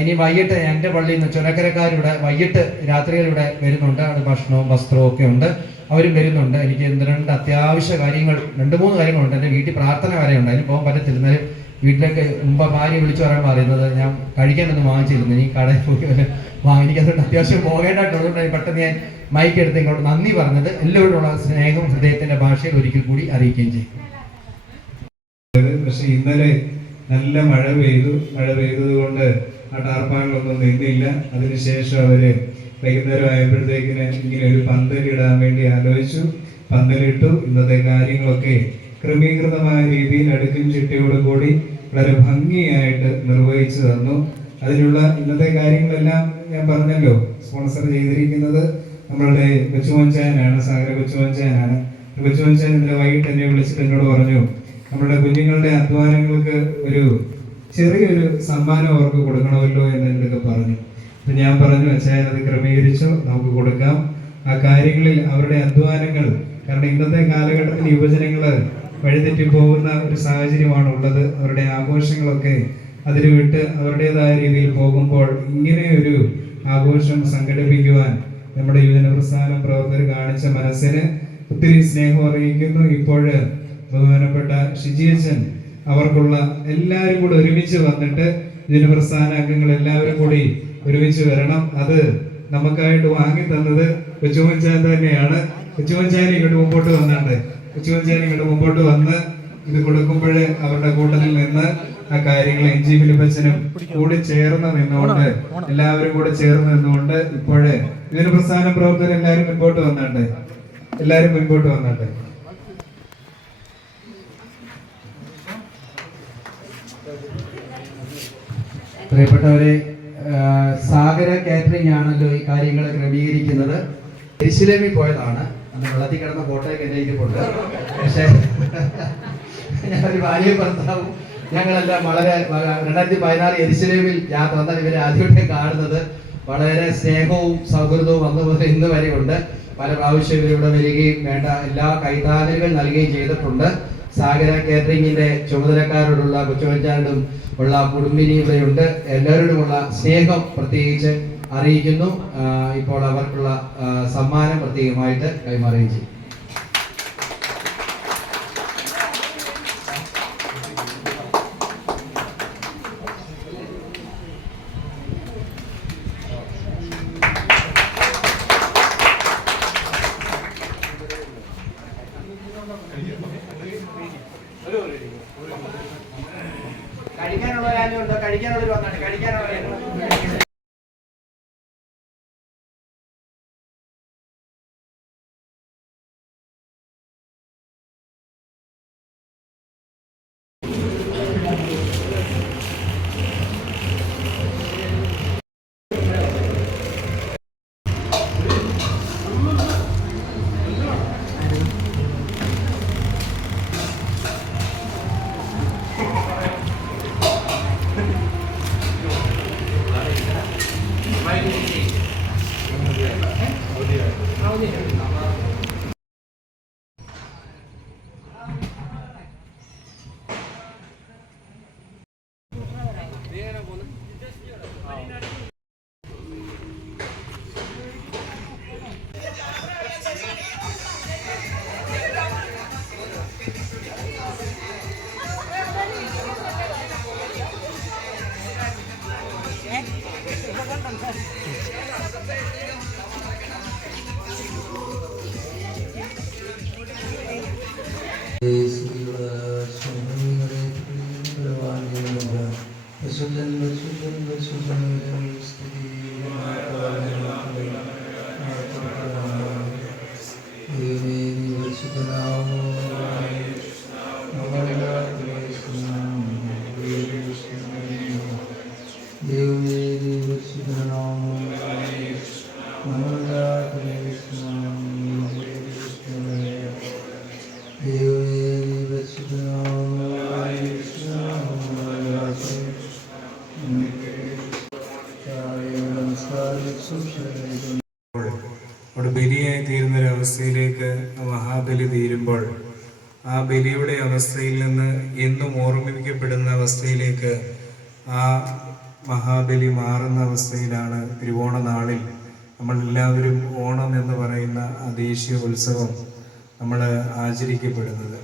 ഇനി വൈകിട്ട് എൻ്റെ പള്ളിയിൽ നിന്ന് ചുരക്കരക്കാരിവിടെ വൈകിട്ട് രാത്രികളിവിടെ വരുന്നുണ്ട്. അവിടെ ഭക്ഷണവും വസ്ത്രവും ഒക്കെ ഉണ്ട്. അവരും വരുന്നുണ്ട്. എനിക്ക് 2 അത്യാവശ്യ കാര്യങ്ങൾ, 2-3 കാര്യങ്ങളുണ്ട്. എൻ്റെ വീട്ടിൽ പ്രാർത്ഥന വരെ ഉണ്ട്. അതിന് പോകാൻ പറ്റത്തില്ല. എന്നാലും വീട്ടിലൊക്കെ മുമ്പ് ഭാര്യ വിളിച്ചു പറയാൻ പറയുന്നത് ഞാൻ കഴിക്കാനൊന്നും വാങ്ങിച്ചിരുന്നു, നീ കടയിൽ പോയി വാങ്ങിക്കാതുകൊണ്ട് അത്യാവശ്യം പോകേണ്ടതുകൊണ്ട് പെട്ടെന്ന് ഞാൻ മൈക്ക് എടുത്ത് ഇങ്ങോട്ട് നന്ദി പറഞ്ഞത് എല്ലാവരോടുള്ള സ്നേഹവും ഹൃദയത്തിന്റെ ഭാഷയിൽ ഒരിക്കൽ കൂടി അറിയിക്കുകയും ചെയ്യും. പക്ഷെ ഇന്നലെ നല്ല മഴ പെയ്തത് കൊണ്ട് ആ ടാർപ്പാളിലൊന്നും നിന്നില്ല. അതിനുശേഷം അവര് വൈകുന്നേരം ആയപ്പോഴത്തേക്കിന് ഇങ്ങനെ ഒരു പന്തലിടാൻ വേണ്ടി ആലോചിച്ചു. പന്തലിട്ടു. ഇന്നത്തെ കാര്യങ്ങളൊക്കെ ക്രമീകൃതമായ രീതിയിൽ അടുക്കും ചിട്ടയോട് കൂടി വളരെ ഭംഗിയായിട്ട് നിർവഹിച്ചു തന്നു. അതിനുള്ള ഇന്നത്തെ കാര്യങ്ങളെല്ലാം ഞാൻ പറഞ്ഞല്ലോ, സ്പോൺസർ ചെയ്തിരിക്കുന്നത് നമ്മളുടെ കൊച്ചുമോൻചാനാണ്, സാഗര കൊച്ചുമോൻചാനാണ്. കൊച്ചുമോൻചാൻ ഇന്നലെ വൈകിട്ട് എന്നെ വിളിച്ചിട്ട് എന്നോട് പറഞ്ഞു, നമ്മുടെ കുഞ്ഞുങ്ങളുടെ അധ്വാനങ്ങൾക്ക് ഒരു ചെറിയൊരു സമ്മാനം അവർക്ക് കൊടുക്കണമല്ലോ എന്ന് എന്നൊക്കെ പറഞ്ഞു. അപ്പൊ ഞാൻ പറഞ്ഞു, അച്ഛൻ അത് ക്രമീകരിച്ചു, നമുക്ക് കൊടുക്കാം. ആ കാര്യങ്ങളിൽ അവരുടെ അധ്വാനങ്ങൾ, കാരണം ഇന്നത്തെ കാലഘട്ടത്തിൽ യുവജനങ്ങള് വഴിതെറ്റി പോകുന്ന ഒരു സാഹചര്യമാണ് ഉള്ളത്. അവരുടെ ആഘോഷങ്ങളൊക്കെ അതിന് വിട്ട് അവരുടേതായ രീതിയിൽ പോകുമ്പോൾ ഇങ്ങനെ ഒരു ആഘോഷം സംഘടിപ്പിക്കുവാൻ നമ്മുടെ യുവജന പ്രസ്ഥാനം പ്രവർത്തകർ കാണിച്ച മനസ്സിന് ഒത്തിരി സ്നേഹം അറിയിക്കുന്നു. ഇപ്പോഴ് ബഹുമാനപ്പെട്ട ഷിജിയച്ചൻ അവർക്കുള്ള എല്ലാവരും കൂടി ഒരുമിച്ച് വന്നിട്ട് യുവജന പ്രസ്ഥാന അംഗങ്ങൾ എല്ലാവരും കൂടി ഒരുമിച്ച് വരണം. അത് നമുക്കായിട്ട് വാങ്ങി തന്നത് കൊച്ചുമോൻചാൻ തന്നെയാണ്. കൊച്ചുമോൻചാൻ ഇങ്ങോട്ട് മുമ്പോട്ട് വന്ന് ഇത് കൊടുക്കുമ്പോഴേ അവരുടെ കൂട്ടത്തിൽ നിന്ന് ആ കാര്യങ്ങൾ എൻ.ജി. ഫിലിപ്പച്ചനും കൂടി ചേർന്ന് നിന്നുകൊണ്ട് എല്ലാവരും കൂടെ ചേർന്ന് നിന്നുകൊണ്ട് ഇപ്പോഴേ ഇതിന് പ്രസ്ഥാന പ്രവർത്തകർ എല്ലാവരും മുൻപോട്ട് വന്നാട്ടെ. പ്രിയപ്പെട്ടവരെ, സാഗര കാറ്ററിംഗ് ആണല്ലോ ഈ കാര്യങ്ങൾ ക്രമീകരിക്കുന്നത്. എരിശിലേമിൽ പോയതാണ്, അന്ന് വെള്ളത്തിൽ കിടന്ന ഫോട്ടോയൊക്കെ എൻ്റെ ഇരിപ്പുണ്ട്. പക്ഷേ ഞാനൊരു ഭാര്യ ഭർത്താവും ഞങ്ങളെല്ലാം വളരെ 2016 എരിശിലേമിൽ യാത്ര വന്നാൽ ഇവരെ ആദ്യമായിട്ട് കാണുന്നത്. വളരെ സ്നേഹവും സൗഹൃദവും അന്ന് മുതൽ ഇന്ന് വരെ ഉണ്ട്. പല പ്രാവശ്യം ഇവരിവിടെ വരികയും വേണ്ട എല്ലാ കൈത്താങ്ങലുകൾ നൽകുകയും ചെയ്തിട്ടുണ്ട്. സാഗര കാറ്ററിംഗിന്റെ ചുമതലക്കാരോടുള്ള കൊച്ചുമോൻചാനോടും ഉള്ള കുടുംബിനി ഇവിടെയുണ്ട്. എല്ലാവരോടുമുള്ള സ്നേഹം പ്രത്യേകിച്ച് അറിയിക്കുന്നു. ഇപ്പോൾ അവർക്കുള്ള സമ്മാനം പ്രത്യേകമായിട്ട് കൈമാറുകയും ചെയ്യും. കഴിക്കാനുള്ളവർ വന്നാണ്. അവിടെ ബലിയായി തീരുന്നൊരവസ്ഥയിലേക്ക് മഹാബലി തീരുമ്പോൾ ആ ബലിയുടെ അവസ്ഥയിൽ നിന്ന് എന്നും ഓർമ്മിപ്പിക്കപ്പെടുന്ന അവസ്ഥയിലേക്ക് ആ മഹാബലി മാറുന്ന അവസ്ഥയിലാണ് തിരുവോണ നാളിൽ നമ്മളെല്ലാവരും ഓണം എന്ന് പറയുന്ന ആ ദേശീയ ഉത്സവം നമ്മൾ ആചരിക്കപ്പെടുന്നത്.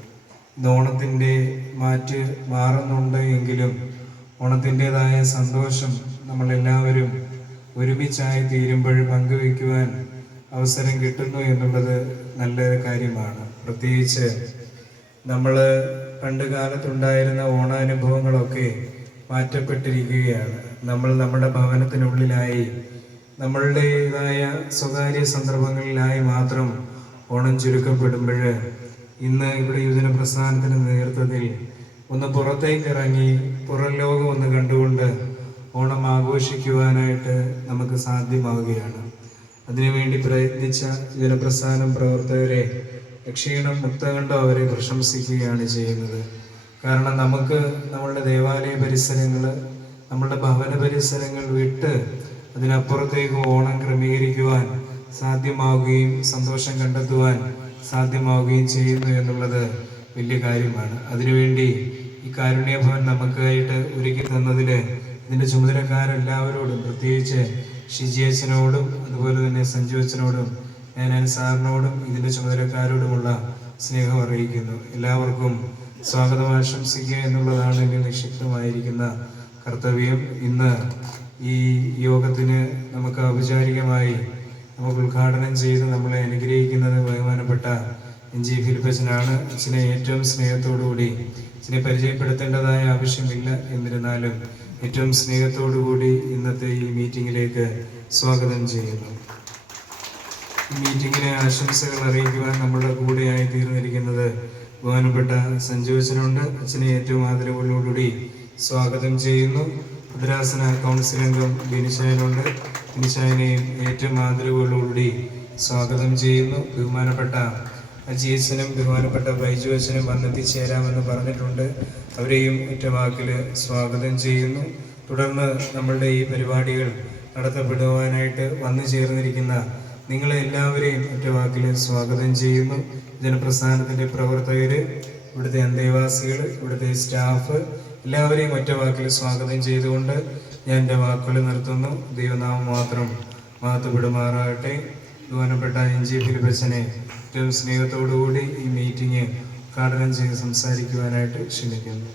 ഇന്ന് ഓണത്തിൻ്റെ മാറ്റ് മാറുന്നുണ്ട് എങ്കിലും ഓണത്തിൻ്റെതായ സന്തോഷം നമ്മളെല്ലാവരും ഒരുമിച്ചായി തീരുമ്പോൾ പങ്കുവയ്ക്കുവാൻ അവസരം കിട്ടുന്നു എന്നുള്ളത് നല്ലൊരു കാര്യമാണ്. പ്രത്യേകിച്ച് നമ്മൾ പണ്ട് കാലത്തുണ്ടായിരുന്ന ഓണാനുഭവങ്ങളൊക്കെ മാറ്റപ്പെട്ടിരിക്കുകയാണ്. നമ്മൾ നമ്മുടെ ഭവനത്തിനുള്ളിലായി നമ്മളുടേതായ സ്വകാര്യ സന്ദർഭങ്ങളിലായി മാത്രം ഓണം ചുരുക്കപ്പെടുമ്പോൾ ഇന്ന് ഇവിടെ യുവജന പ്രസ്ഥാനത്തിൻ്റെ നേതൃത്വത്തിൽ ഒന്ന് പുറത്തേക്ക് ഇറങ്ങി പുറം ലോകം ഒന്ന് കണ്ടുകൊണ്ട് ഓണം ആഘോഷിക്കുവാനായിട്ട് നമുക്ക് സാധ്യമാവുകയാണ്. അതിനുവേണ്ടി പ്രയത്നിച്ച യുവജനപ്രസ്ഥാനം പ്രവർത്തകരെ ക്ഷീണം മുക്തകണ്ഠം അവരെ പ്രശംസിക്കുകയാണ് ചെയ്യുന്നത്. കാരണം നമുക്ക് നമ്മളുടെ ദേവാലയ പരിസരങ്ങൾ, നമ്മളുടെ ഭവന പരിസരങ്ങൾ വിട്ട് അതിനപ്പുറത്തേക്ക് ഓണം ക്രമീകരിക്കുവാൻ സാധ്യമാവുകയും സന്തോഷം കണ്ടെത്തുവാൻ സാധ്യമാവുകയും ചെയ്യുന്നു എന്നുള്ളത് വലിയ കാര്യമാണ്. അതിനുവേണ്ടി ഈ കാരുണ്യഭവൻ നമുക്കായിട്ട് ഒരുക്കി തന്നതിൽ ഇതിൻ്റെ ചുമതലക്കാരെല്ലാവരോടും, പ്രത്യേകിച്ച് ഷിജിയച്ചനോടും അതുപോലെ തന്നെ സഞ്ജു അച്ഛനോടും ഞാൻ സാറിനോടും ഇതിൻ്റെ ചുമതലക്കാരോടുമുള്ള സ്നേഹം അറിയിക്കുന്നു. എല്ലാവർക്കും സ്വാഗതം ആശംസിക്കുക എന്നുള്ളതാണ് ഇനി നിക്ഷിപ്തമായിരിക്കുന്ന കർത്തവ്യം. ഇന്ന് ഈ യോഗത്തിന് നമുക്ക് ഔപചാരികമായി നമുക്ക് ഉദ്ഘാടനം ചെയ്ത് നമ്മളെ അനുഗ്രഹിക്കുന്നത് ബഹുമാനപ്പെട്ട NG ഫിലിപ്പച്ചനാണ്. അച്ഛനെ ഏറ്റവും സ്നേഹത്തോടുകൂടി, അച്ഛനെ പരിചയപ്പെടുത്തേണ്ടതായ ആവശ്യമില്ല, എന്നിരുന്നാലും ഏറ്റവും സ്നേഹത്തോടുകൂടി ഇന്നത്തെ ഈ മീറ്റിങ്ങിലേക്ക് സ്വാഗതം ചെയ്യുന്നു. ഈ മീറ്റിങ്ങിന് ആശംസകൾ അറിയിക്കുവാൻ നമ്മളുടെ കൂടെയായി തീർന്നിരിക്കുന്നത് ബഹുമാനപ്പെട്ട സഞ്ജു അച്ഛനുണ്ട്. അച്ഛനെ ഏറ്റവും ആദരവോടുകൂടി സ്വാഗതം ചെയ്യുന്നു. ഭദ്രാസന കൗൺസിൽ അംഗം ബിനിശായനുണ്ട്. ബിനിശായനെയും ഏറ്റവും ആദരവോടുകൂടി സ്വാഗതം ചെയ്യുന്നു. ബഹുമാനപ്പെട്ട അജിയച്ചനും ബഹുമാനപ്പെട്ട ബൈജു അച്ഛനും വന്നെത്തിച്ചേരാമെന്ന് പറഞ്ഞിട്ടുണ്ട്. അവരെയും ഒറ്റ വാക്കിൽ സ്വാഗതം ചെയ്യുന്നു. തുടർന്ന് നമ്മളുടെ ഈ പരിപാടികൾ നടത്തപ്പെടുവാനായിട്ട് വന്നു ചേർന്നിരിക്കുന്ന നിങ്ങളെ എല്ലാവരെയും ഒറ്റ വാക്കിൽ സ്വാഗതം ചെയ്യുന്നു. ജനപ്രസ്ഥാനത്തിൻ്റെ പ്രവർത്തകർ, ഇവിടുത്തെ അന്തേവാസികൾ, ഇവിടുത്തെ സ്റ്റാഫ് എല്ലാവരെയും ഒറ്റ വാക്കിൽ സ്വാഗതം ചെയ്തുകൊണ്ട് ഞാൻ എൻ്റെ വാക്കുകൾ നിർത്തുന്നു. ദൈവനാമം മാത്രം മഹത്വപ്പെടുമാറാകട്ടെ. ബഹുമാനപ്പെട്ട NG ഫിലിപ്പച്ചനെ ഏറ്റവും സ്നേഹത്തോടുകൂടി ഈ മീറ്റിംഗ് ഉദ്ഘാടനം ചെയ്ത് സംസാരിക്കുവാനായിട്ട് ക്ഷണിക്കുന്നു.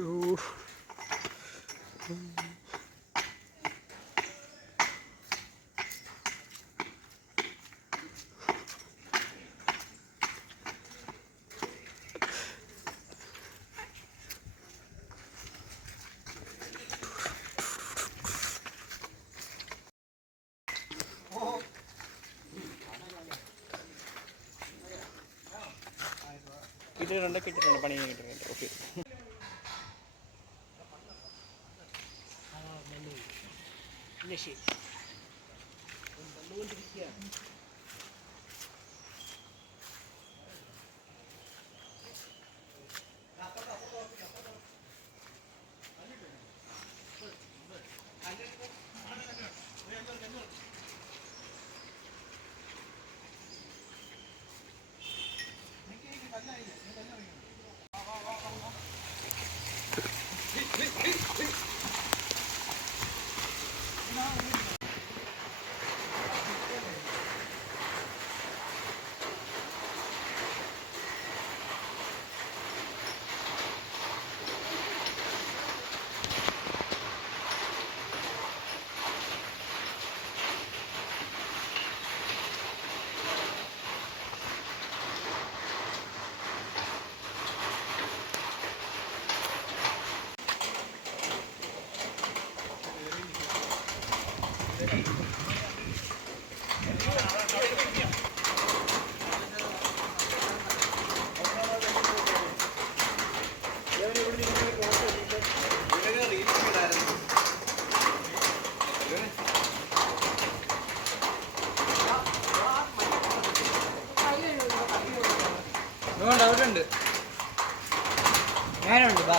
Aduh. കിട്ടിയിട്ടുണ്ട് പണി കിട്ടിയിട്ടുണ്ട്. ഓക്കെ. അവരുണ്ട്, ഞാനുണ്ട്. ബാ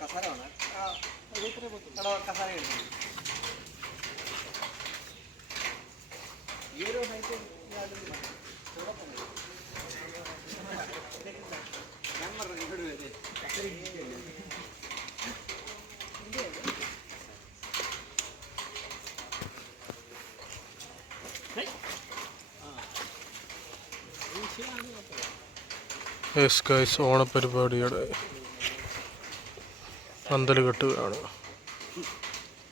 കസാര വേണം. കസാര എടുക്കണം. ഈ ഒരു ഹൈറ്റ് ഞാൻ പറഞ്ഞു ഇവിടെ വരെ ഓണപരിപാടിയുടെ പന്തൽ കെട്ടുകയാണ്,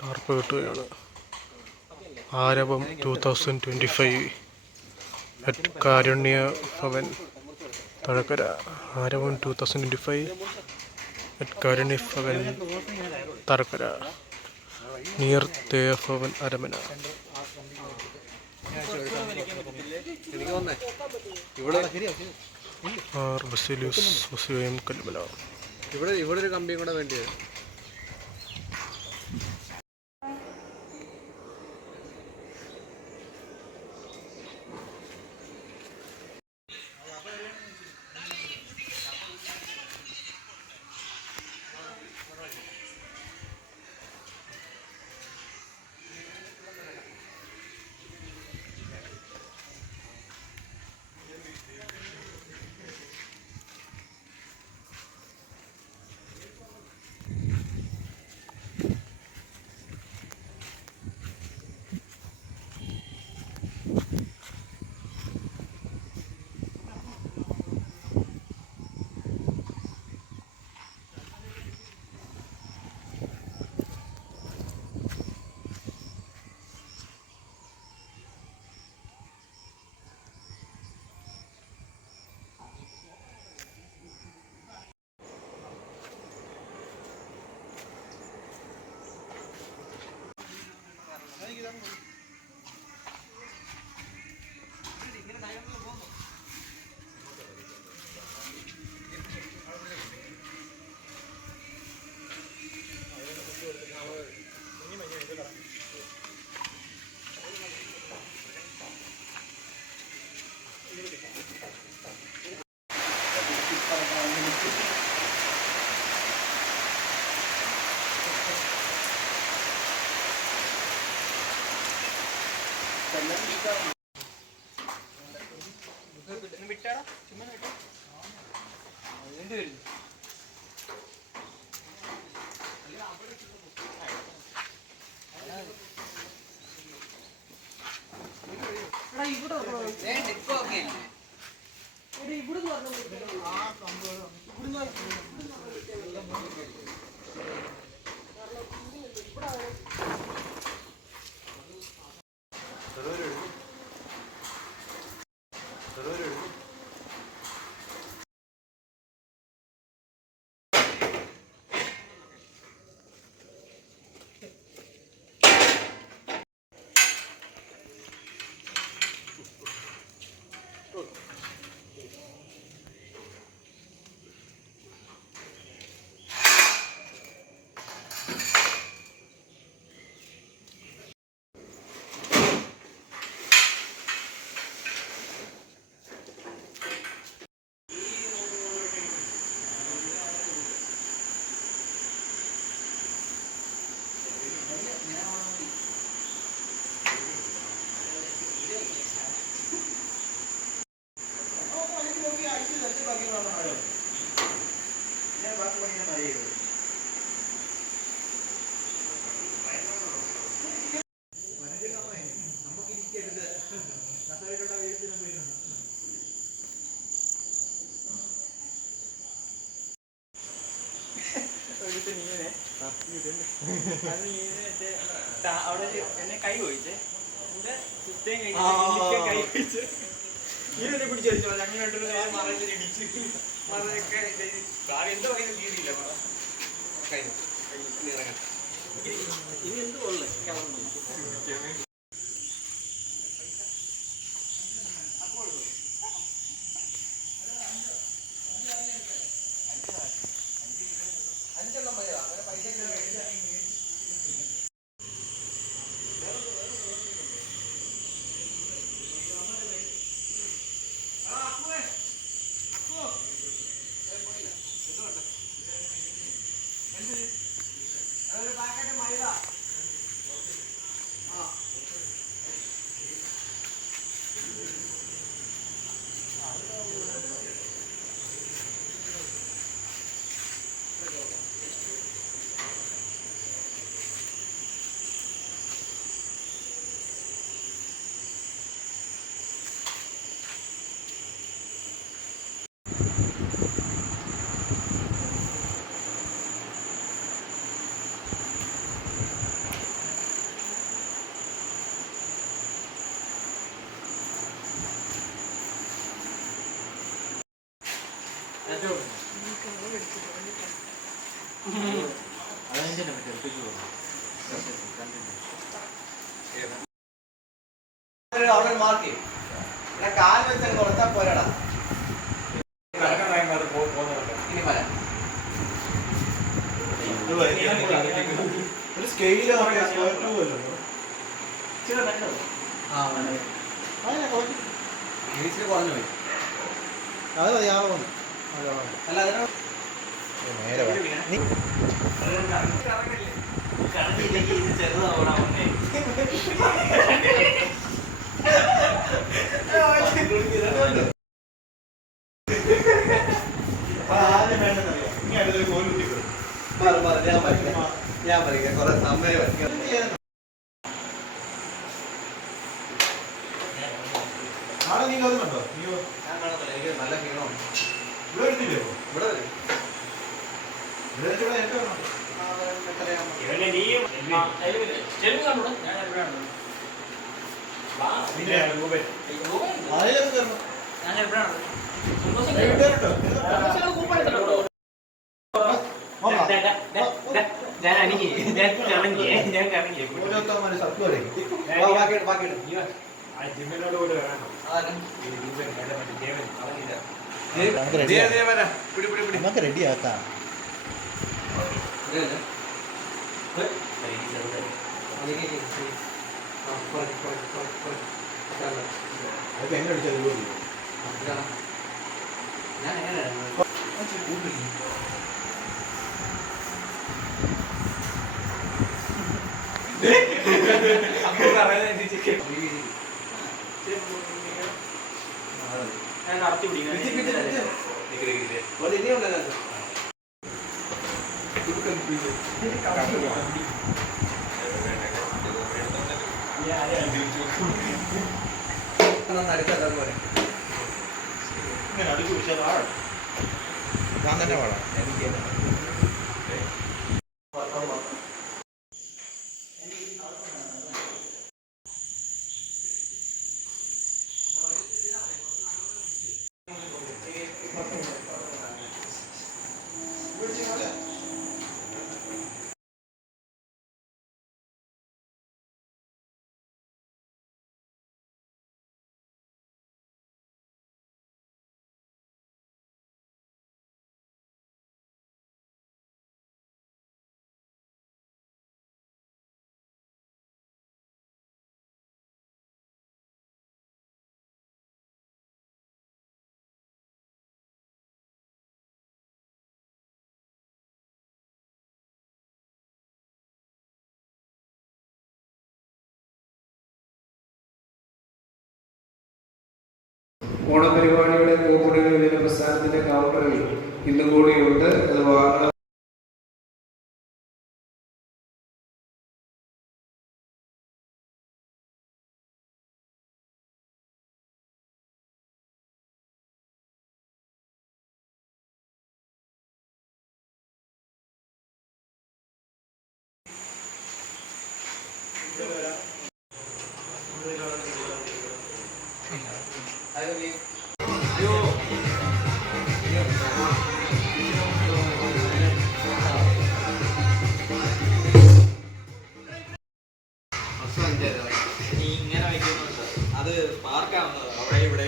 ടാർപ്പ് കെട്ടുകയാണ്. ആരവം 2025 at Karunya Bhavan Thazhakkara. Aaravam 2025 at Karunya Bhavan Tharakkara near Devabhavan Aramana. ആർ ബസിലിയസ് മുസ്ലിം കല്ലുമല. ഇവിടെ ഒരു കമ്പിയും കൂടെ വേണ്ടി വരും. അവിടെ എന്നെ കൈ ഒഴിച്ചേ കൈ ഒഴിച്ച് ഇവരെ പിടിച്ചടിച്ചോ അങ്ങനെ മറയിൽ ഇടിച്ച് മറയൊക്കെ എന്തോ കയ്യിൽ കീറിയില്ല കൈ ഇറങ്ങട്ടെ ഇനി എന്ത് കൊള്ളേ അവിടെ മാർക്ക് കാൽ വെച്ച് കുറച്ചാൽ പോരാടാ ഇനി പറയാം ഒരു സ്കെയില് കുറഞ്ഞു പോയി അത് മതിയാവുന്നു അല്ല അതിനോ ചെറുതാവണേ ഞാൻ പറയാം കുറെ സമയം നാളെ നീ കയറുന്നുണ്ടോ ഞാൻ കാണത്തില്ല എനിക്ക് നല്ല ക്ഷീണമാണ് ഇവിടെ വരുന്നില്ലേ ഇവിടെ വരും നമുക്ക് റെഡിയാക്കാം എങ്ങനെ അടിച്ചത് ഞാൻ എങ്ങനെ ഞാൻ തന്നെ പാടാം. ഓണപരിപാടിയുടെ കൂപ്പുകൾ വിതരണ പ്രസ്ഥാനത്തിന്റെ കൗണ്ടറിൽ ഇന്നും കൂടിയുണ്ട്. അത് വാങ്ങണം. അത് പാർക്കാവുന്നത് അവിടെ ഇവിടെ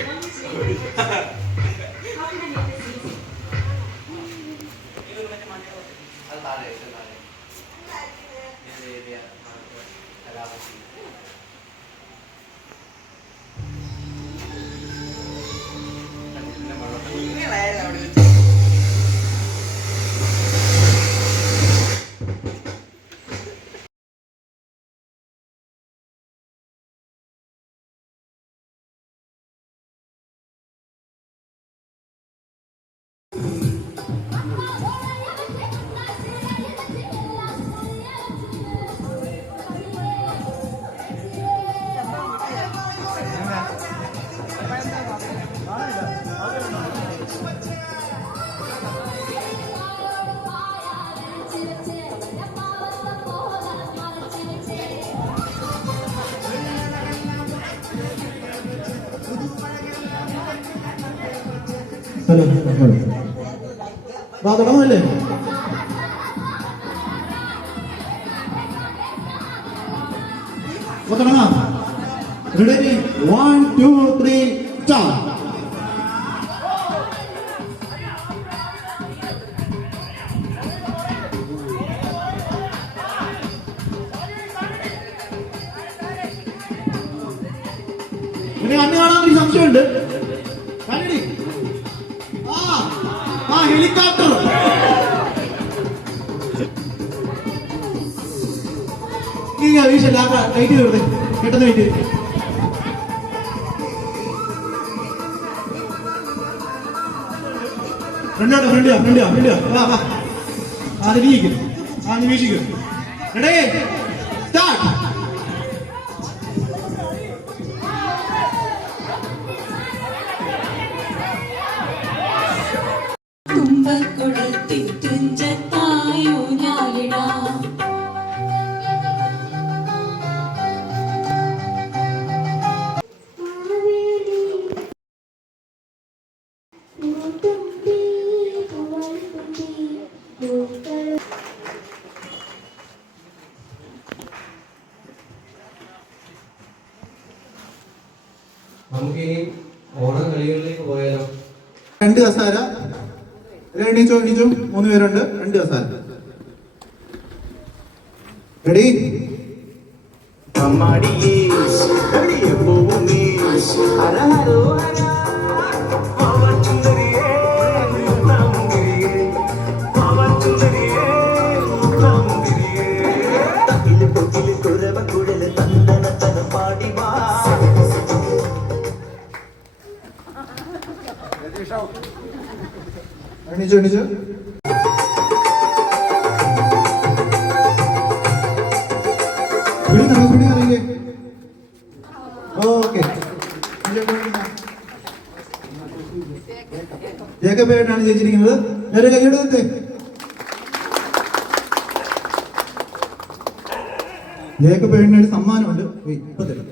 ഹലോ വാ തുടങ്ങല്ലേ? തുടങ്ങാം. Ready 1 2 3 start. ഇനി അന്ന് കാണാൻ സംശയമുണ്ട്. ഹെലികോപ്റ്റർ വീശല്ല ലൈറ്റ് കയറുന്നത് പെട്ടെന്ന് വെയിറ്റ്. ഫ്രണ്ടിയാ വാ വാ ആദ്യം വീശിക്കും. ആദ്യം വീശിക്കും. Ready start. നമുക്കിനി ഓണം കളികളിലേക്ക് പോയാലോ? 2 കസാര. എണീച്ചോ 3 പേരുണ്ട്. 2 കസാര. റെഡി എണീച്ചു എണീച്ചു. അറിയില്ലേ? ഓക്കെ. ജേക്കബേട്ടനാണ് ജയിച്ചിരിക്കുന്നത്. നേരെ കൈയ്യെടുത്തേ. ജേക്കബേട്ടന് ഒരു സമ്മാനമുണ്ട്. ഇപ്പൊ തരും.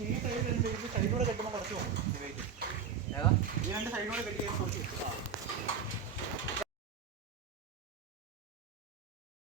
ഈ സൈഡിലൂടെ കെട്ടുമ്പോൾ കുറച്ച് പോകും. ഈ രണ്ട് സൈഡിലൂടെ കെട്ടി കുറച്ച്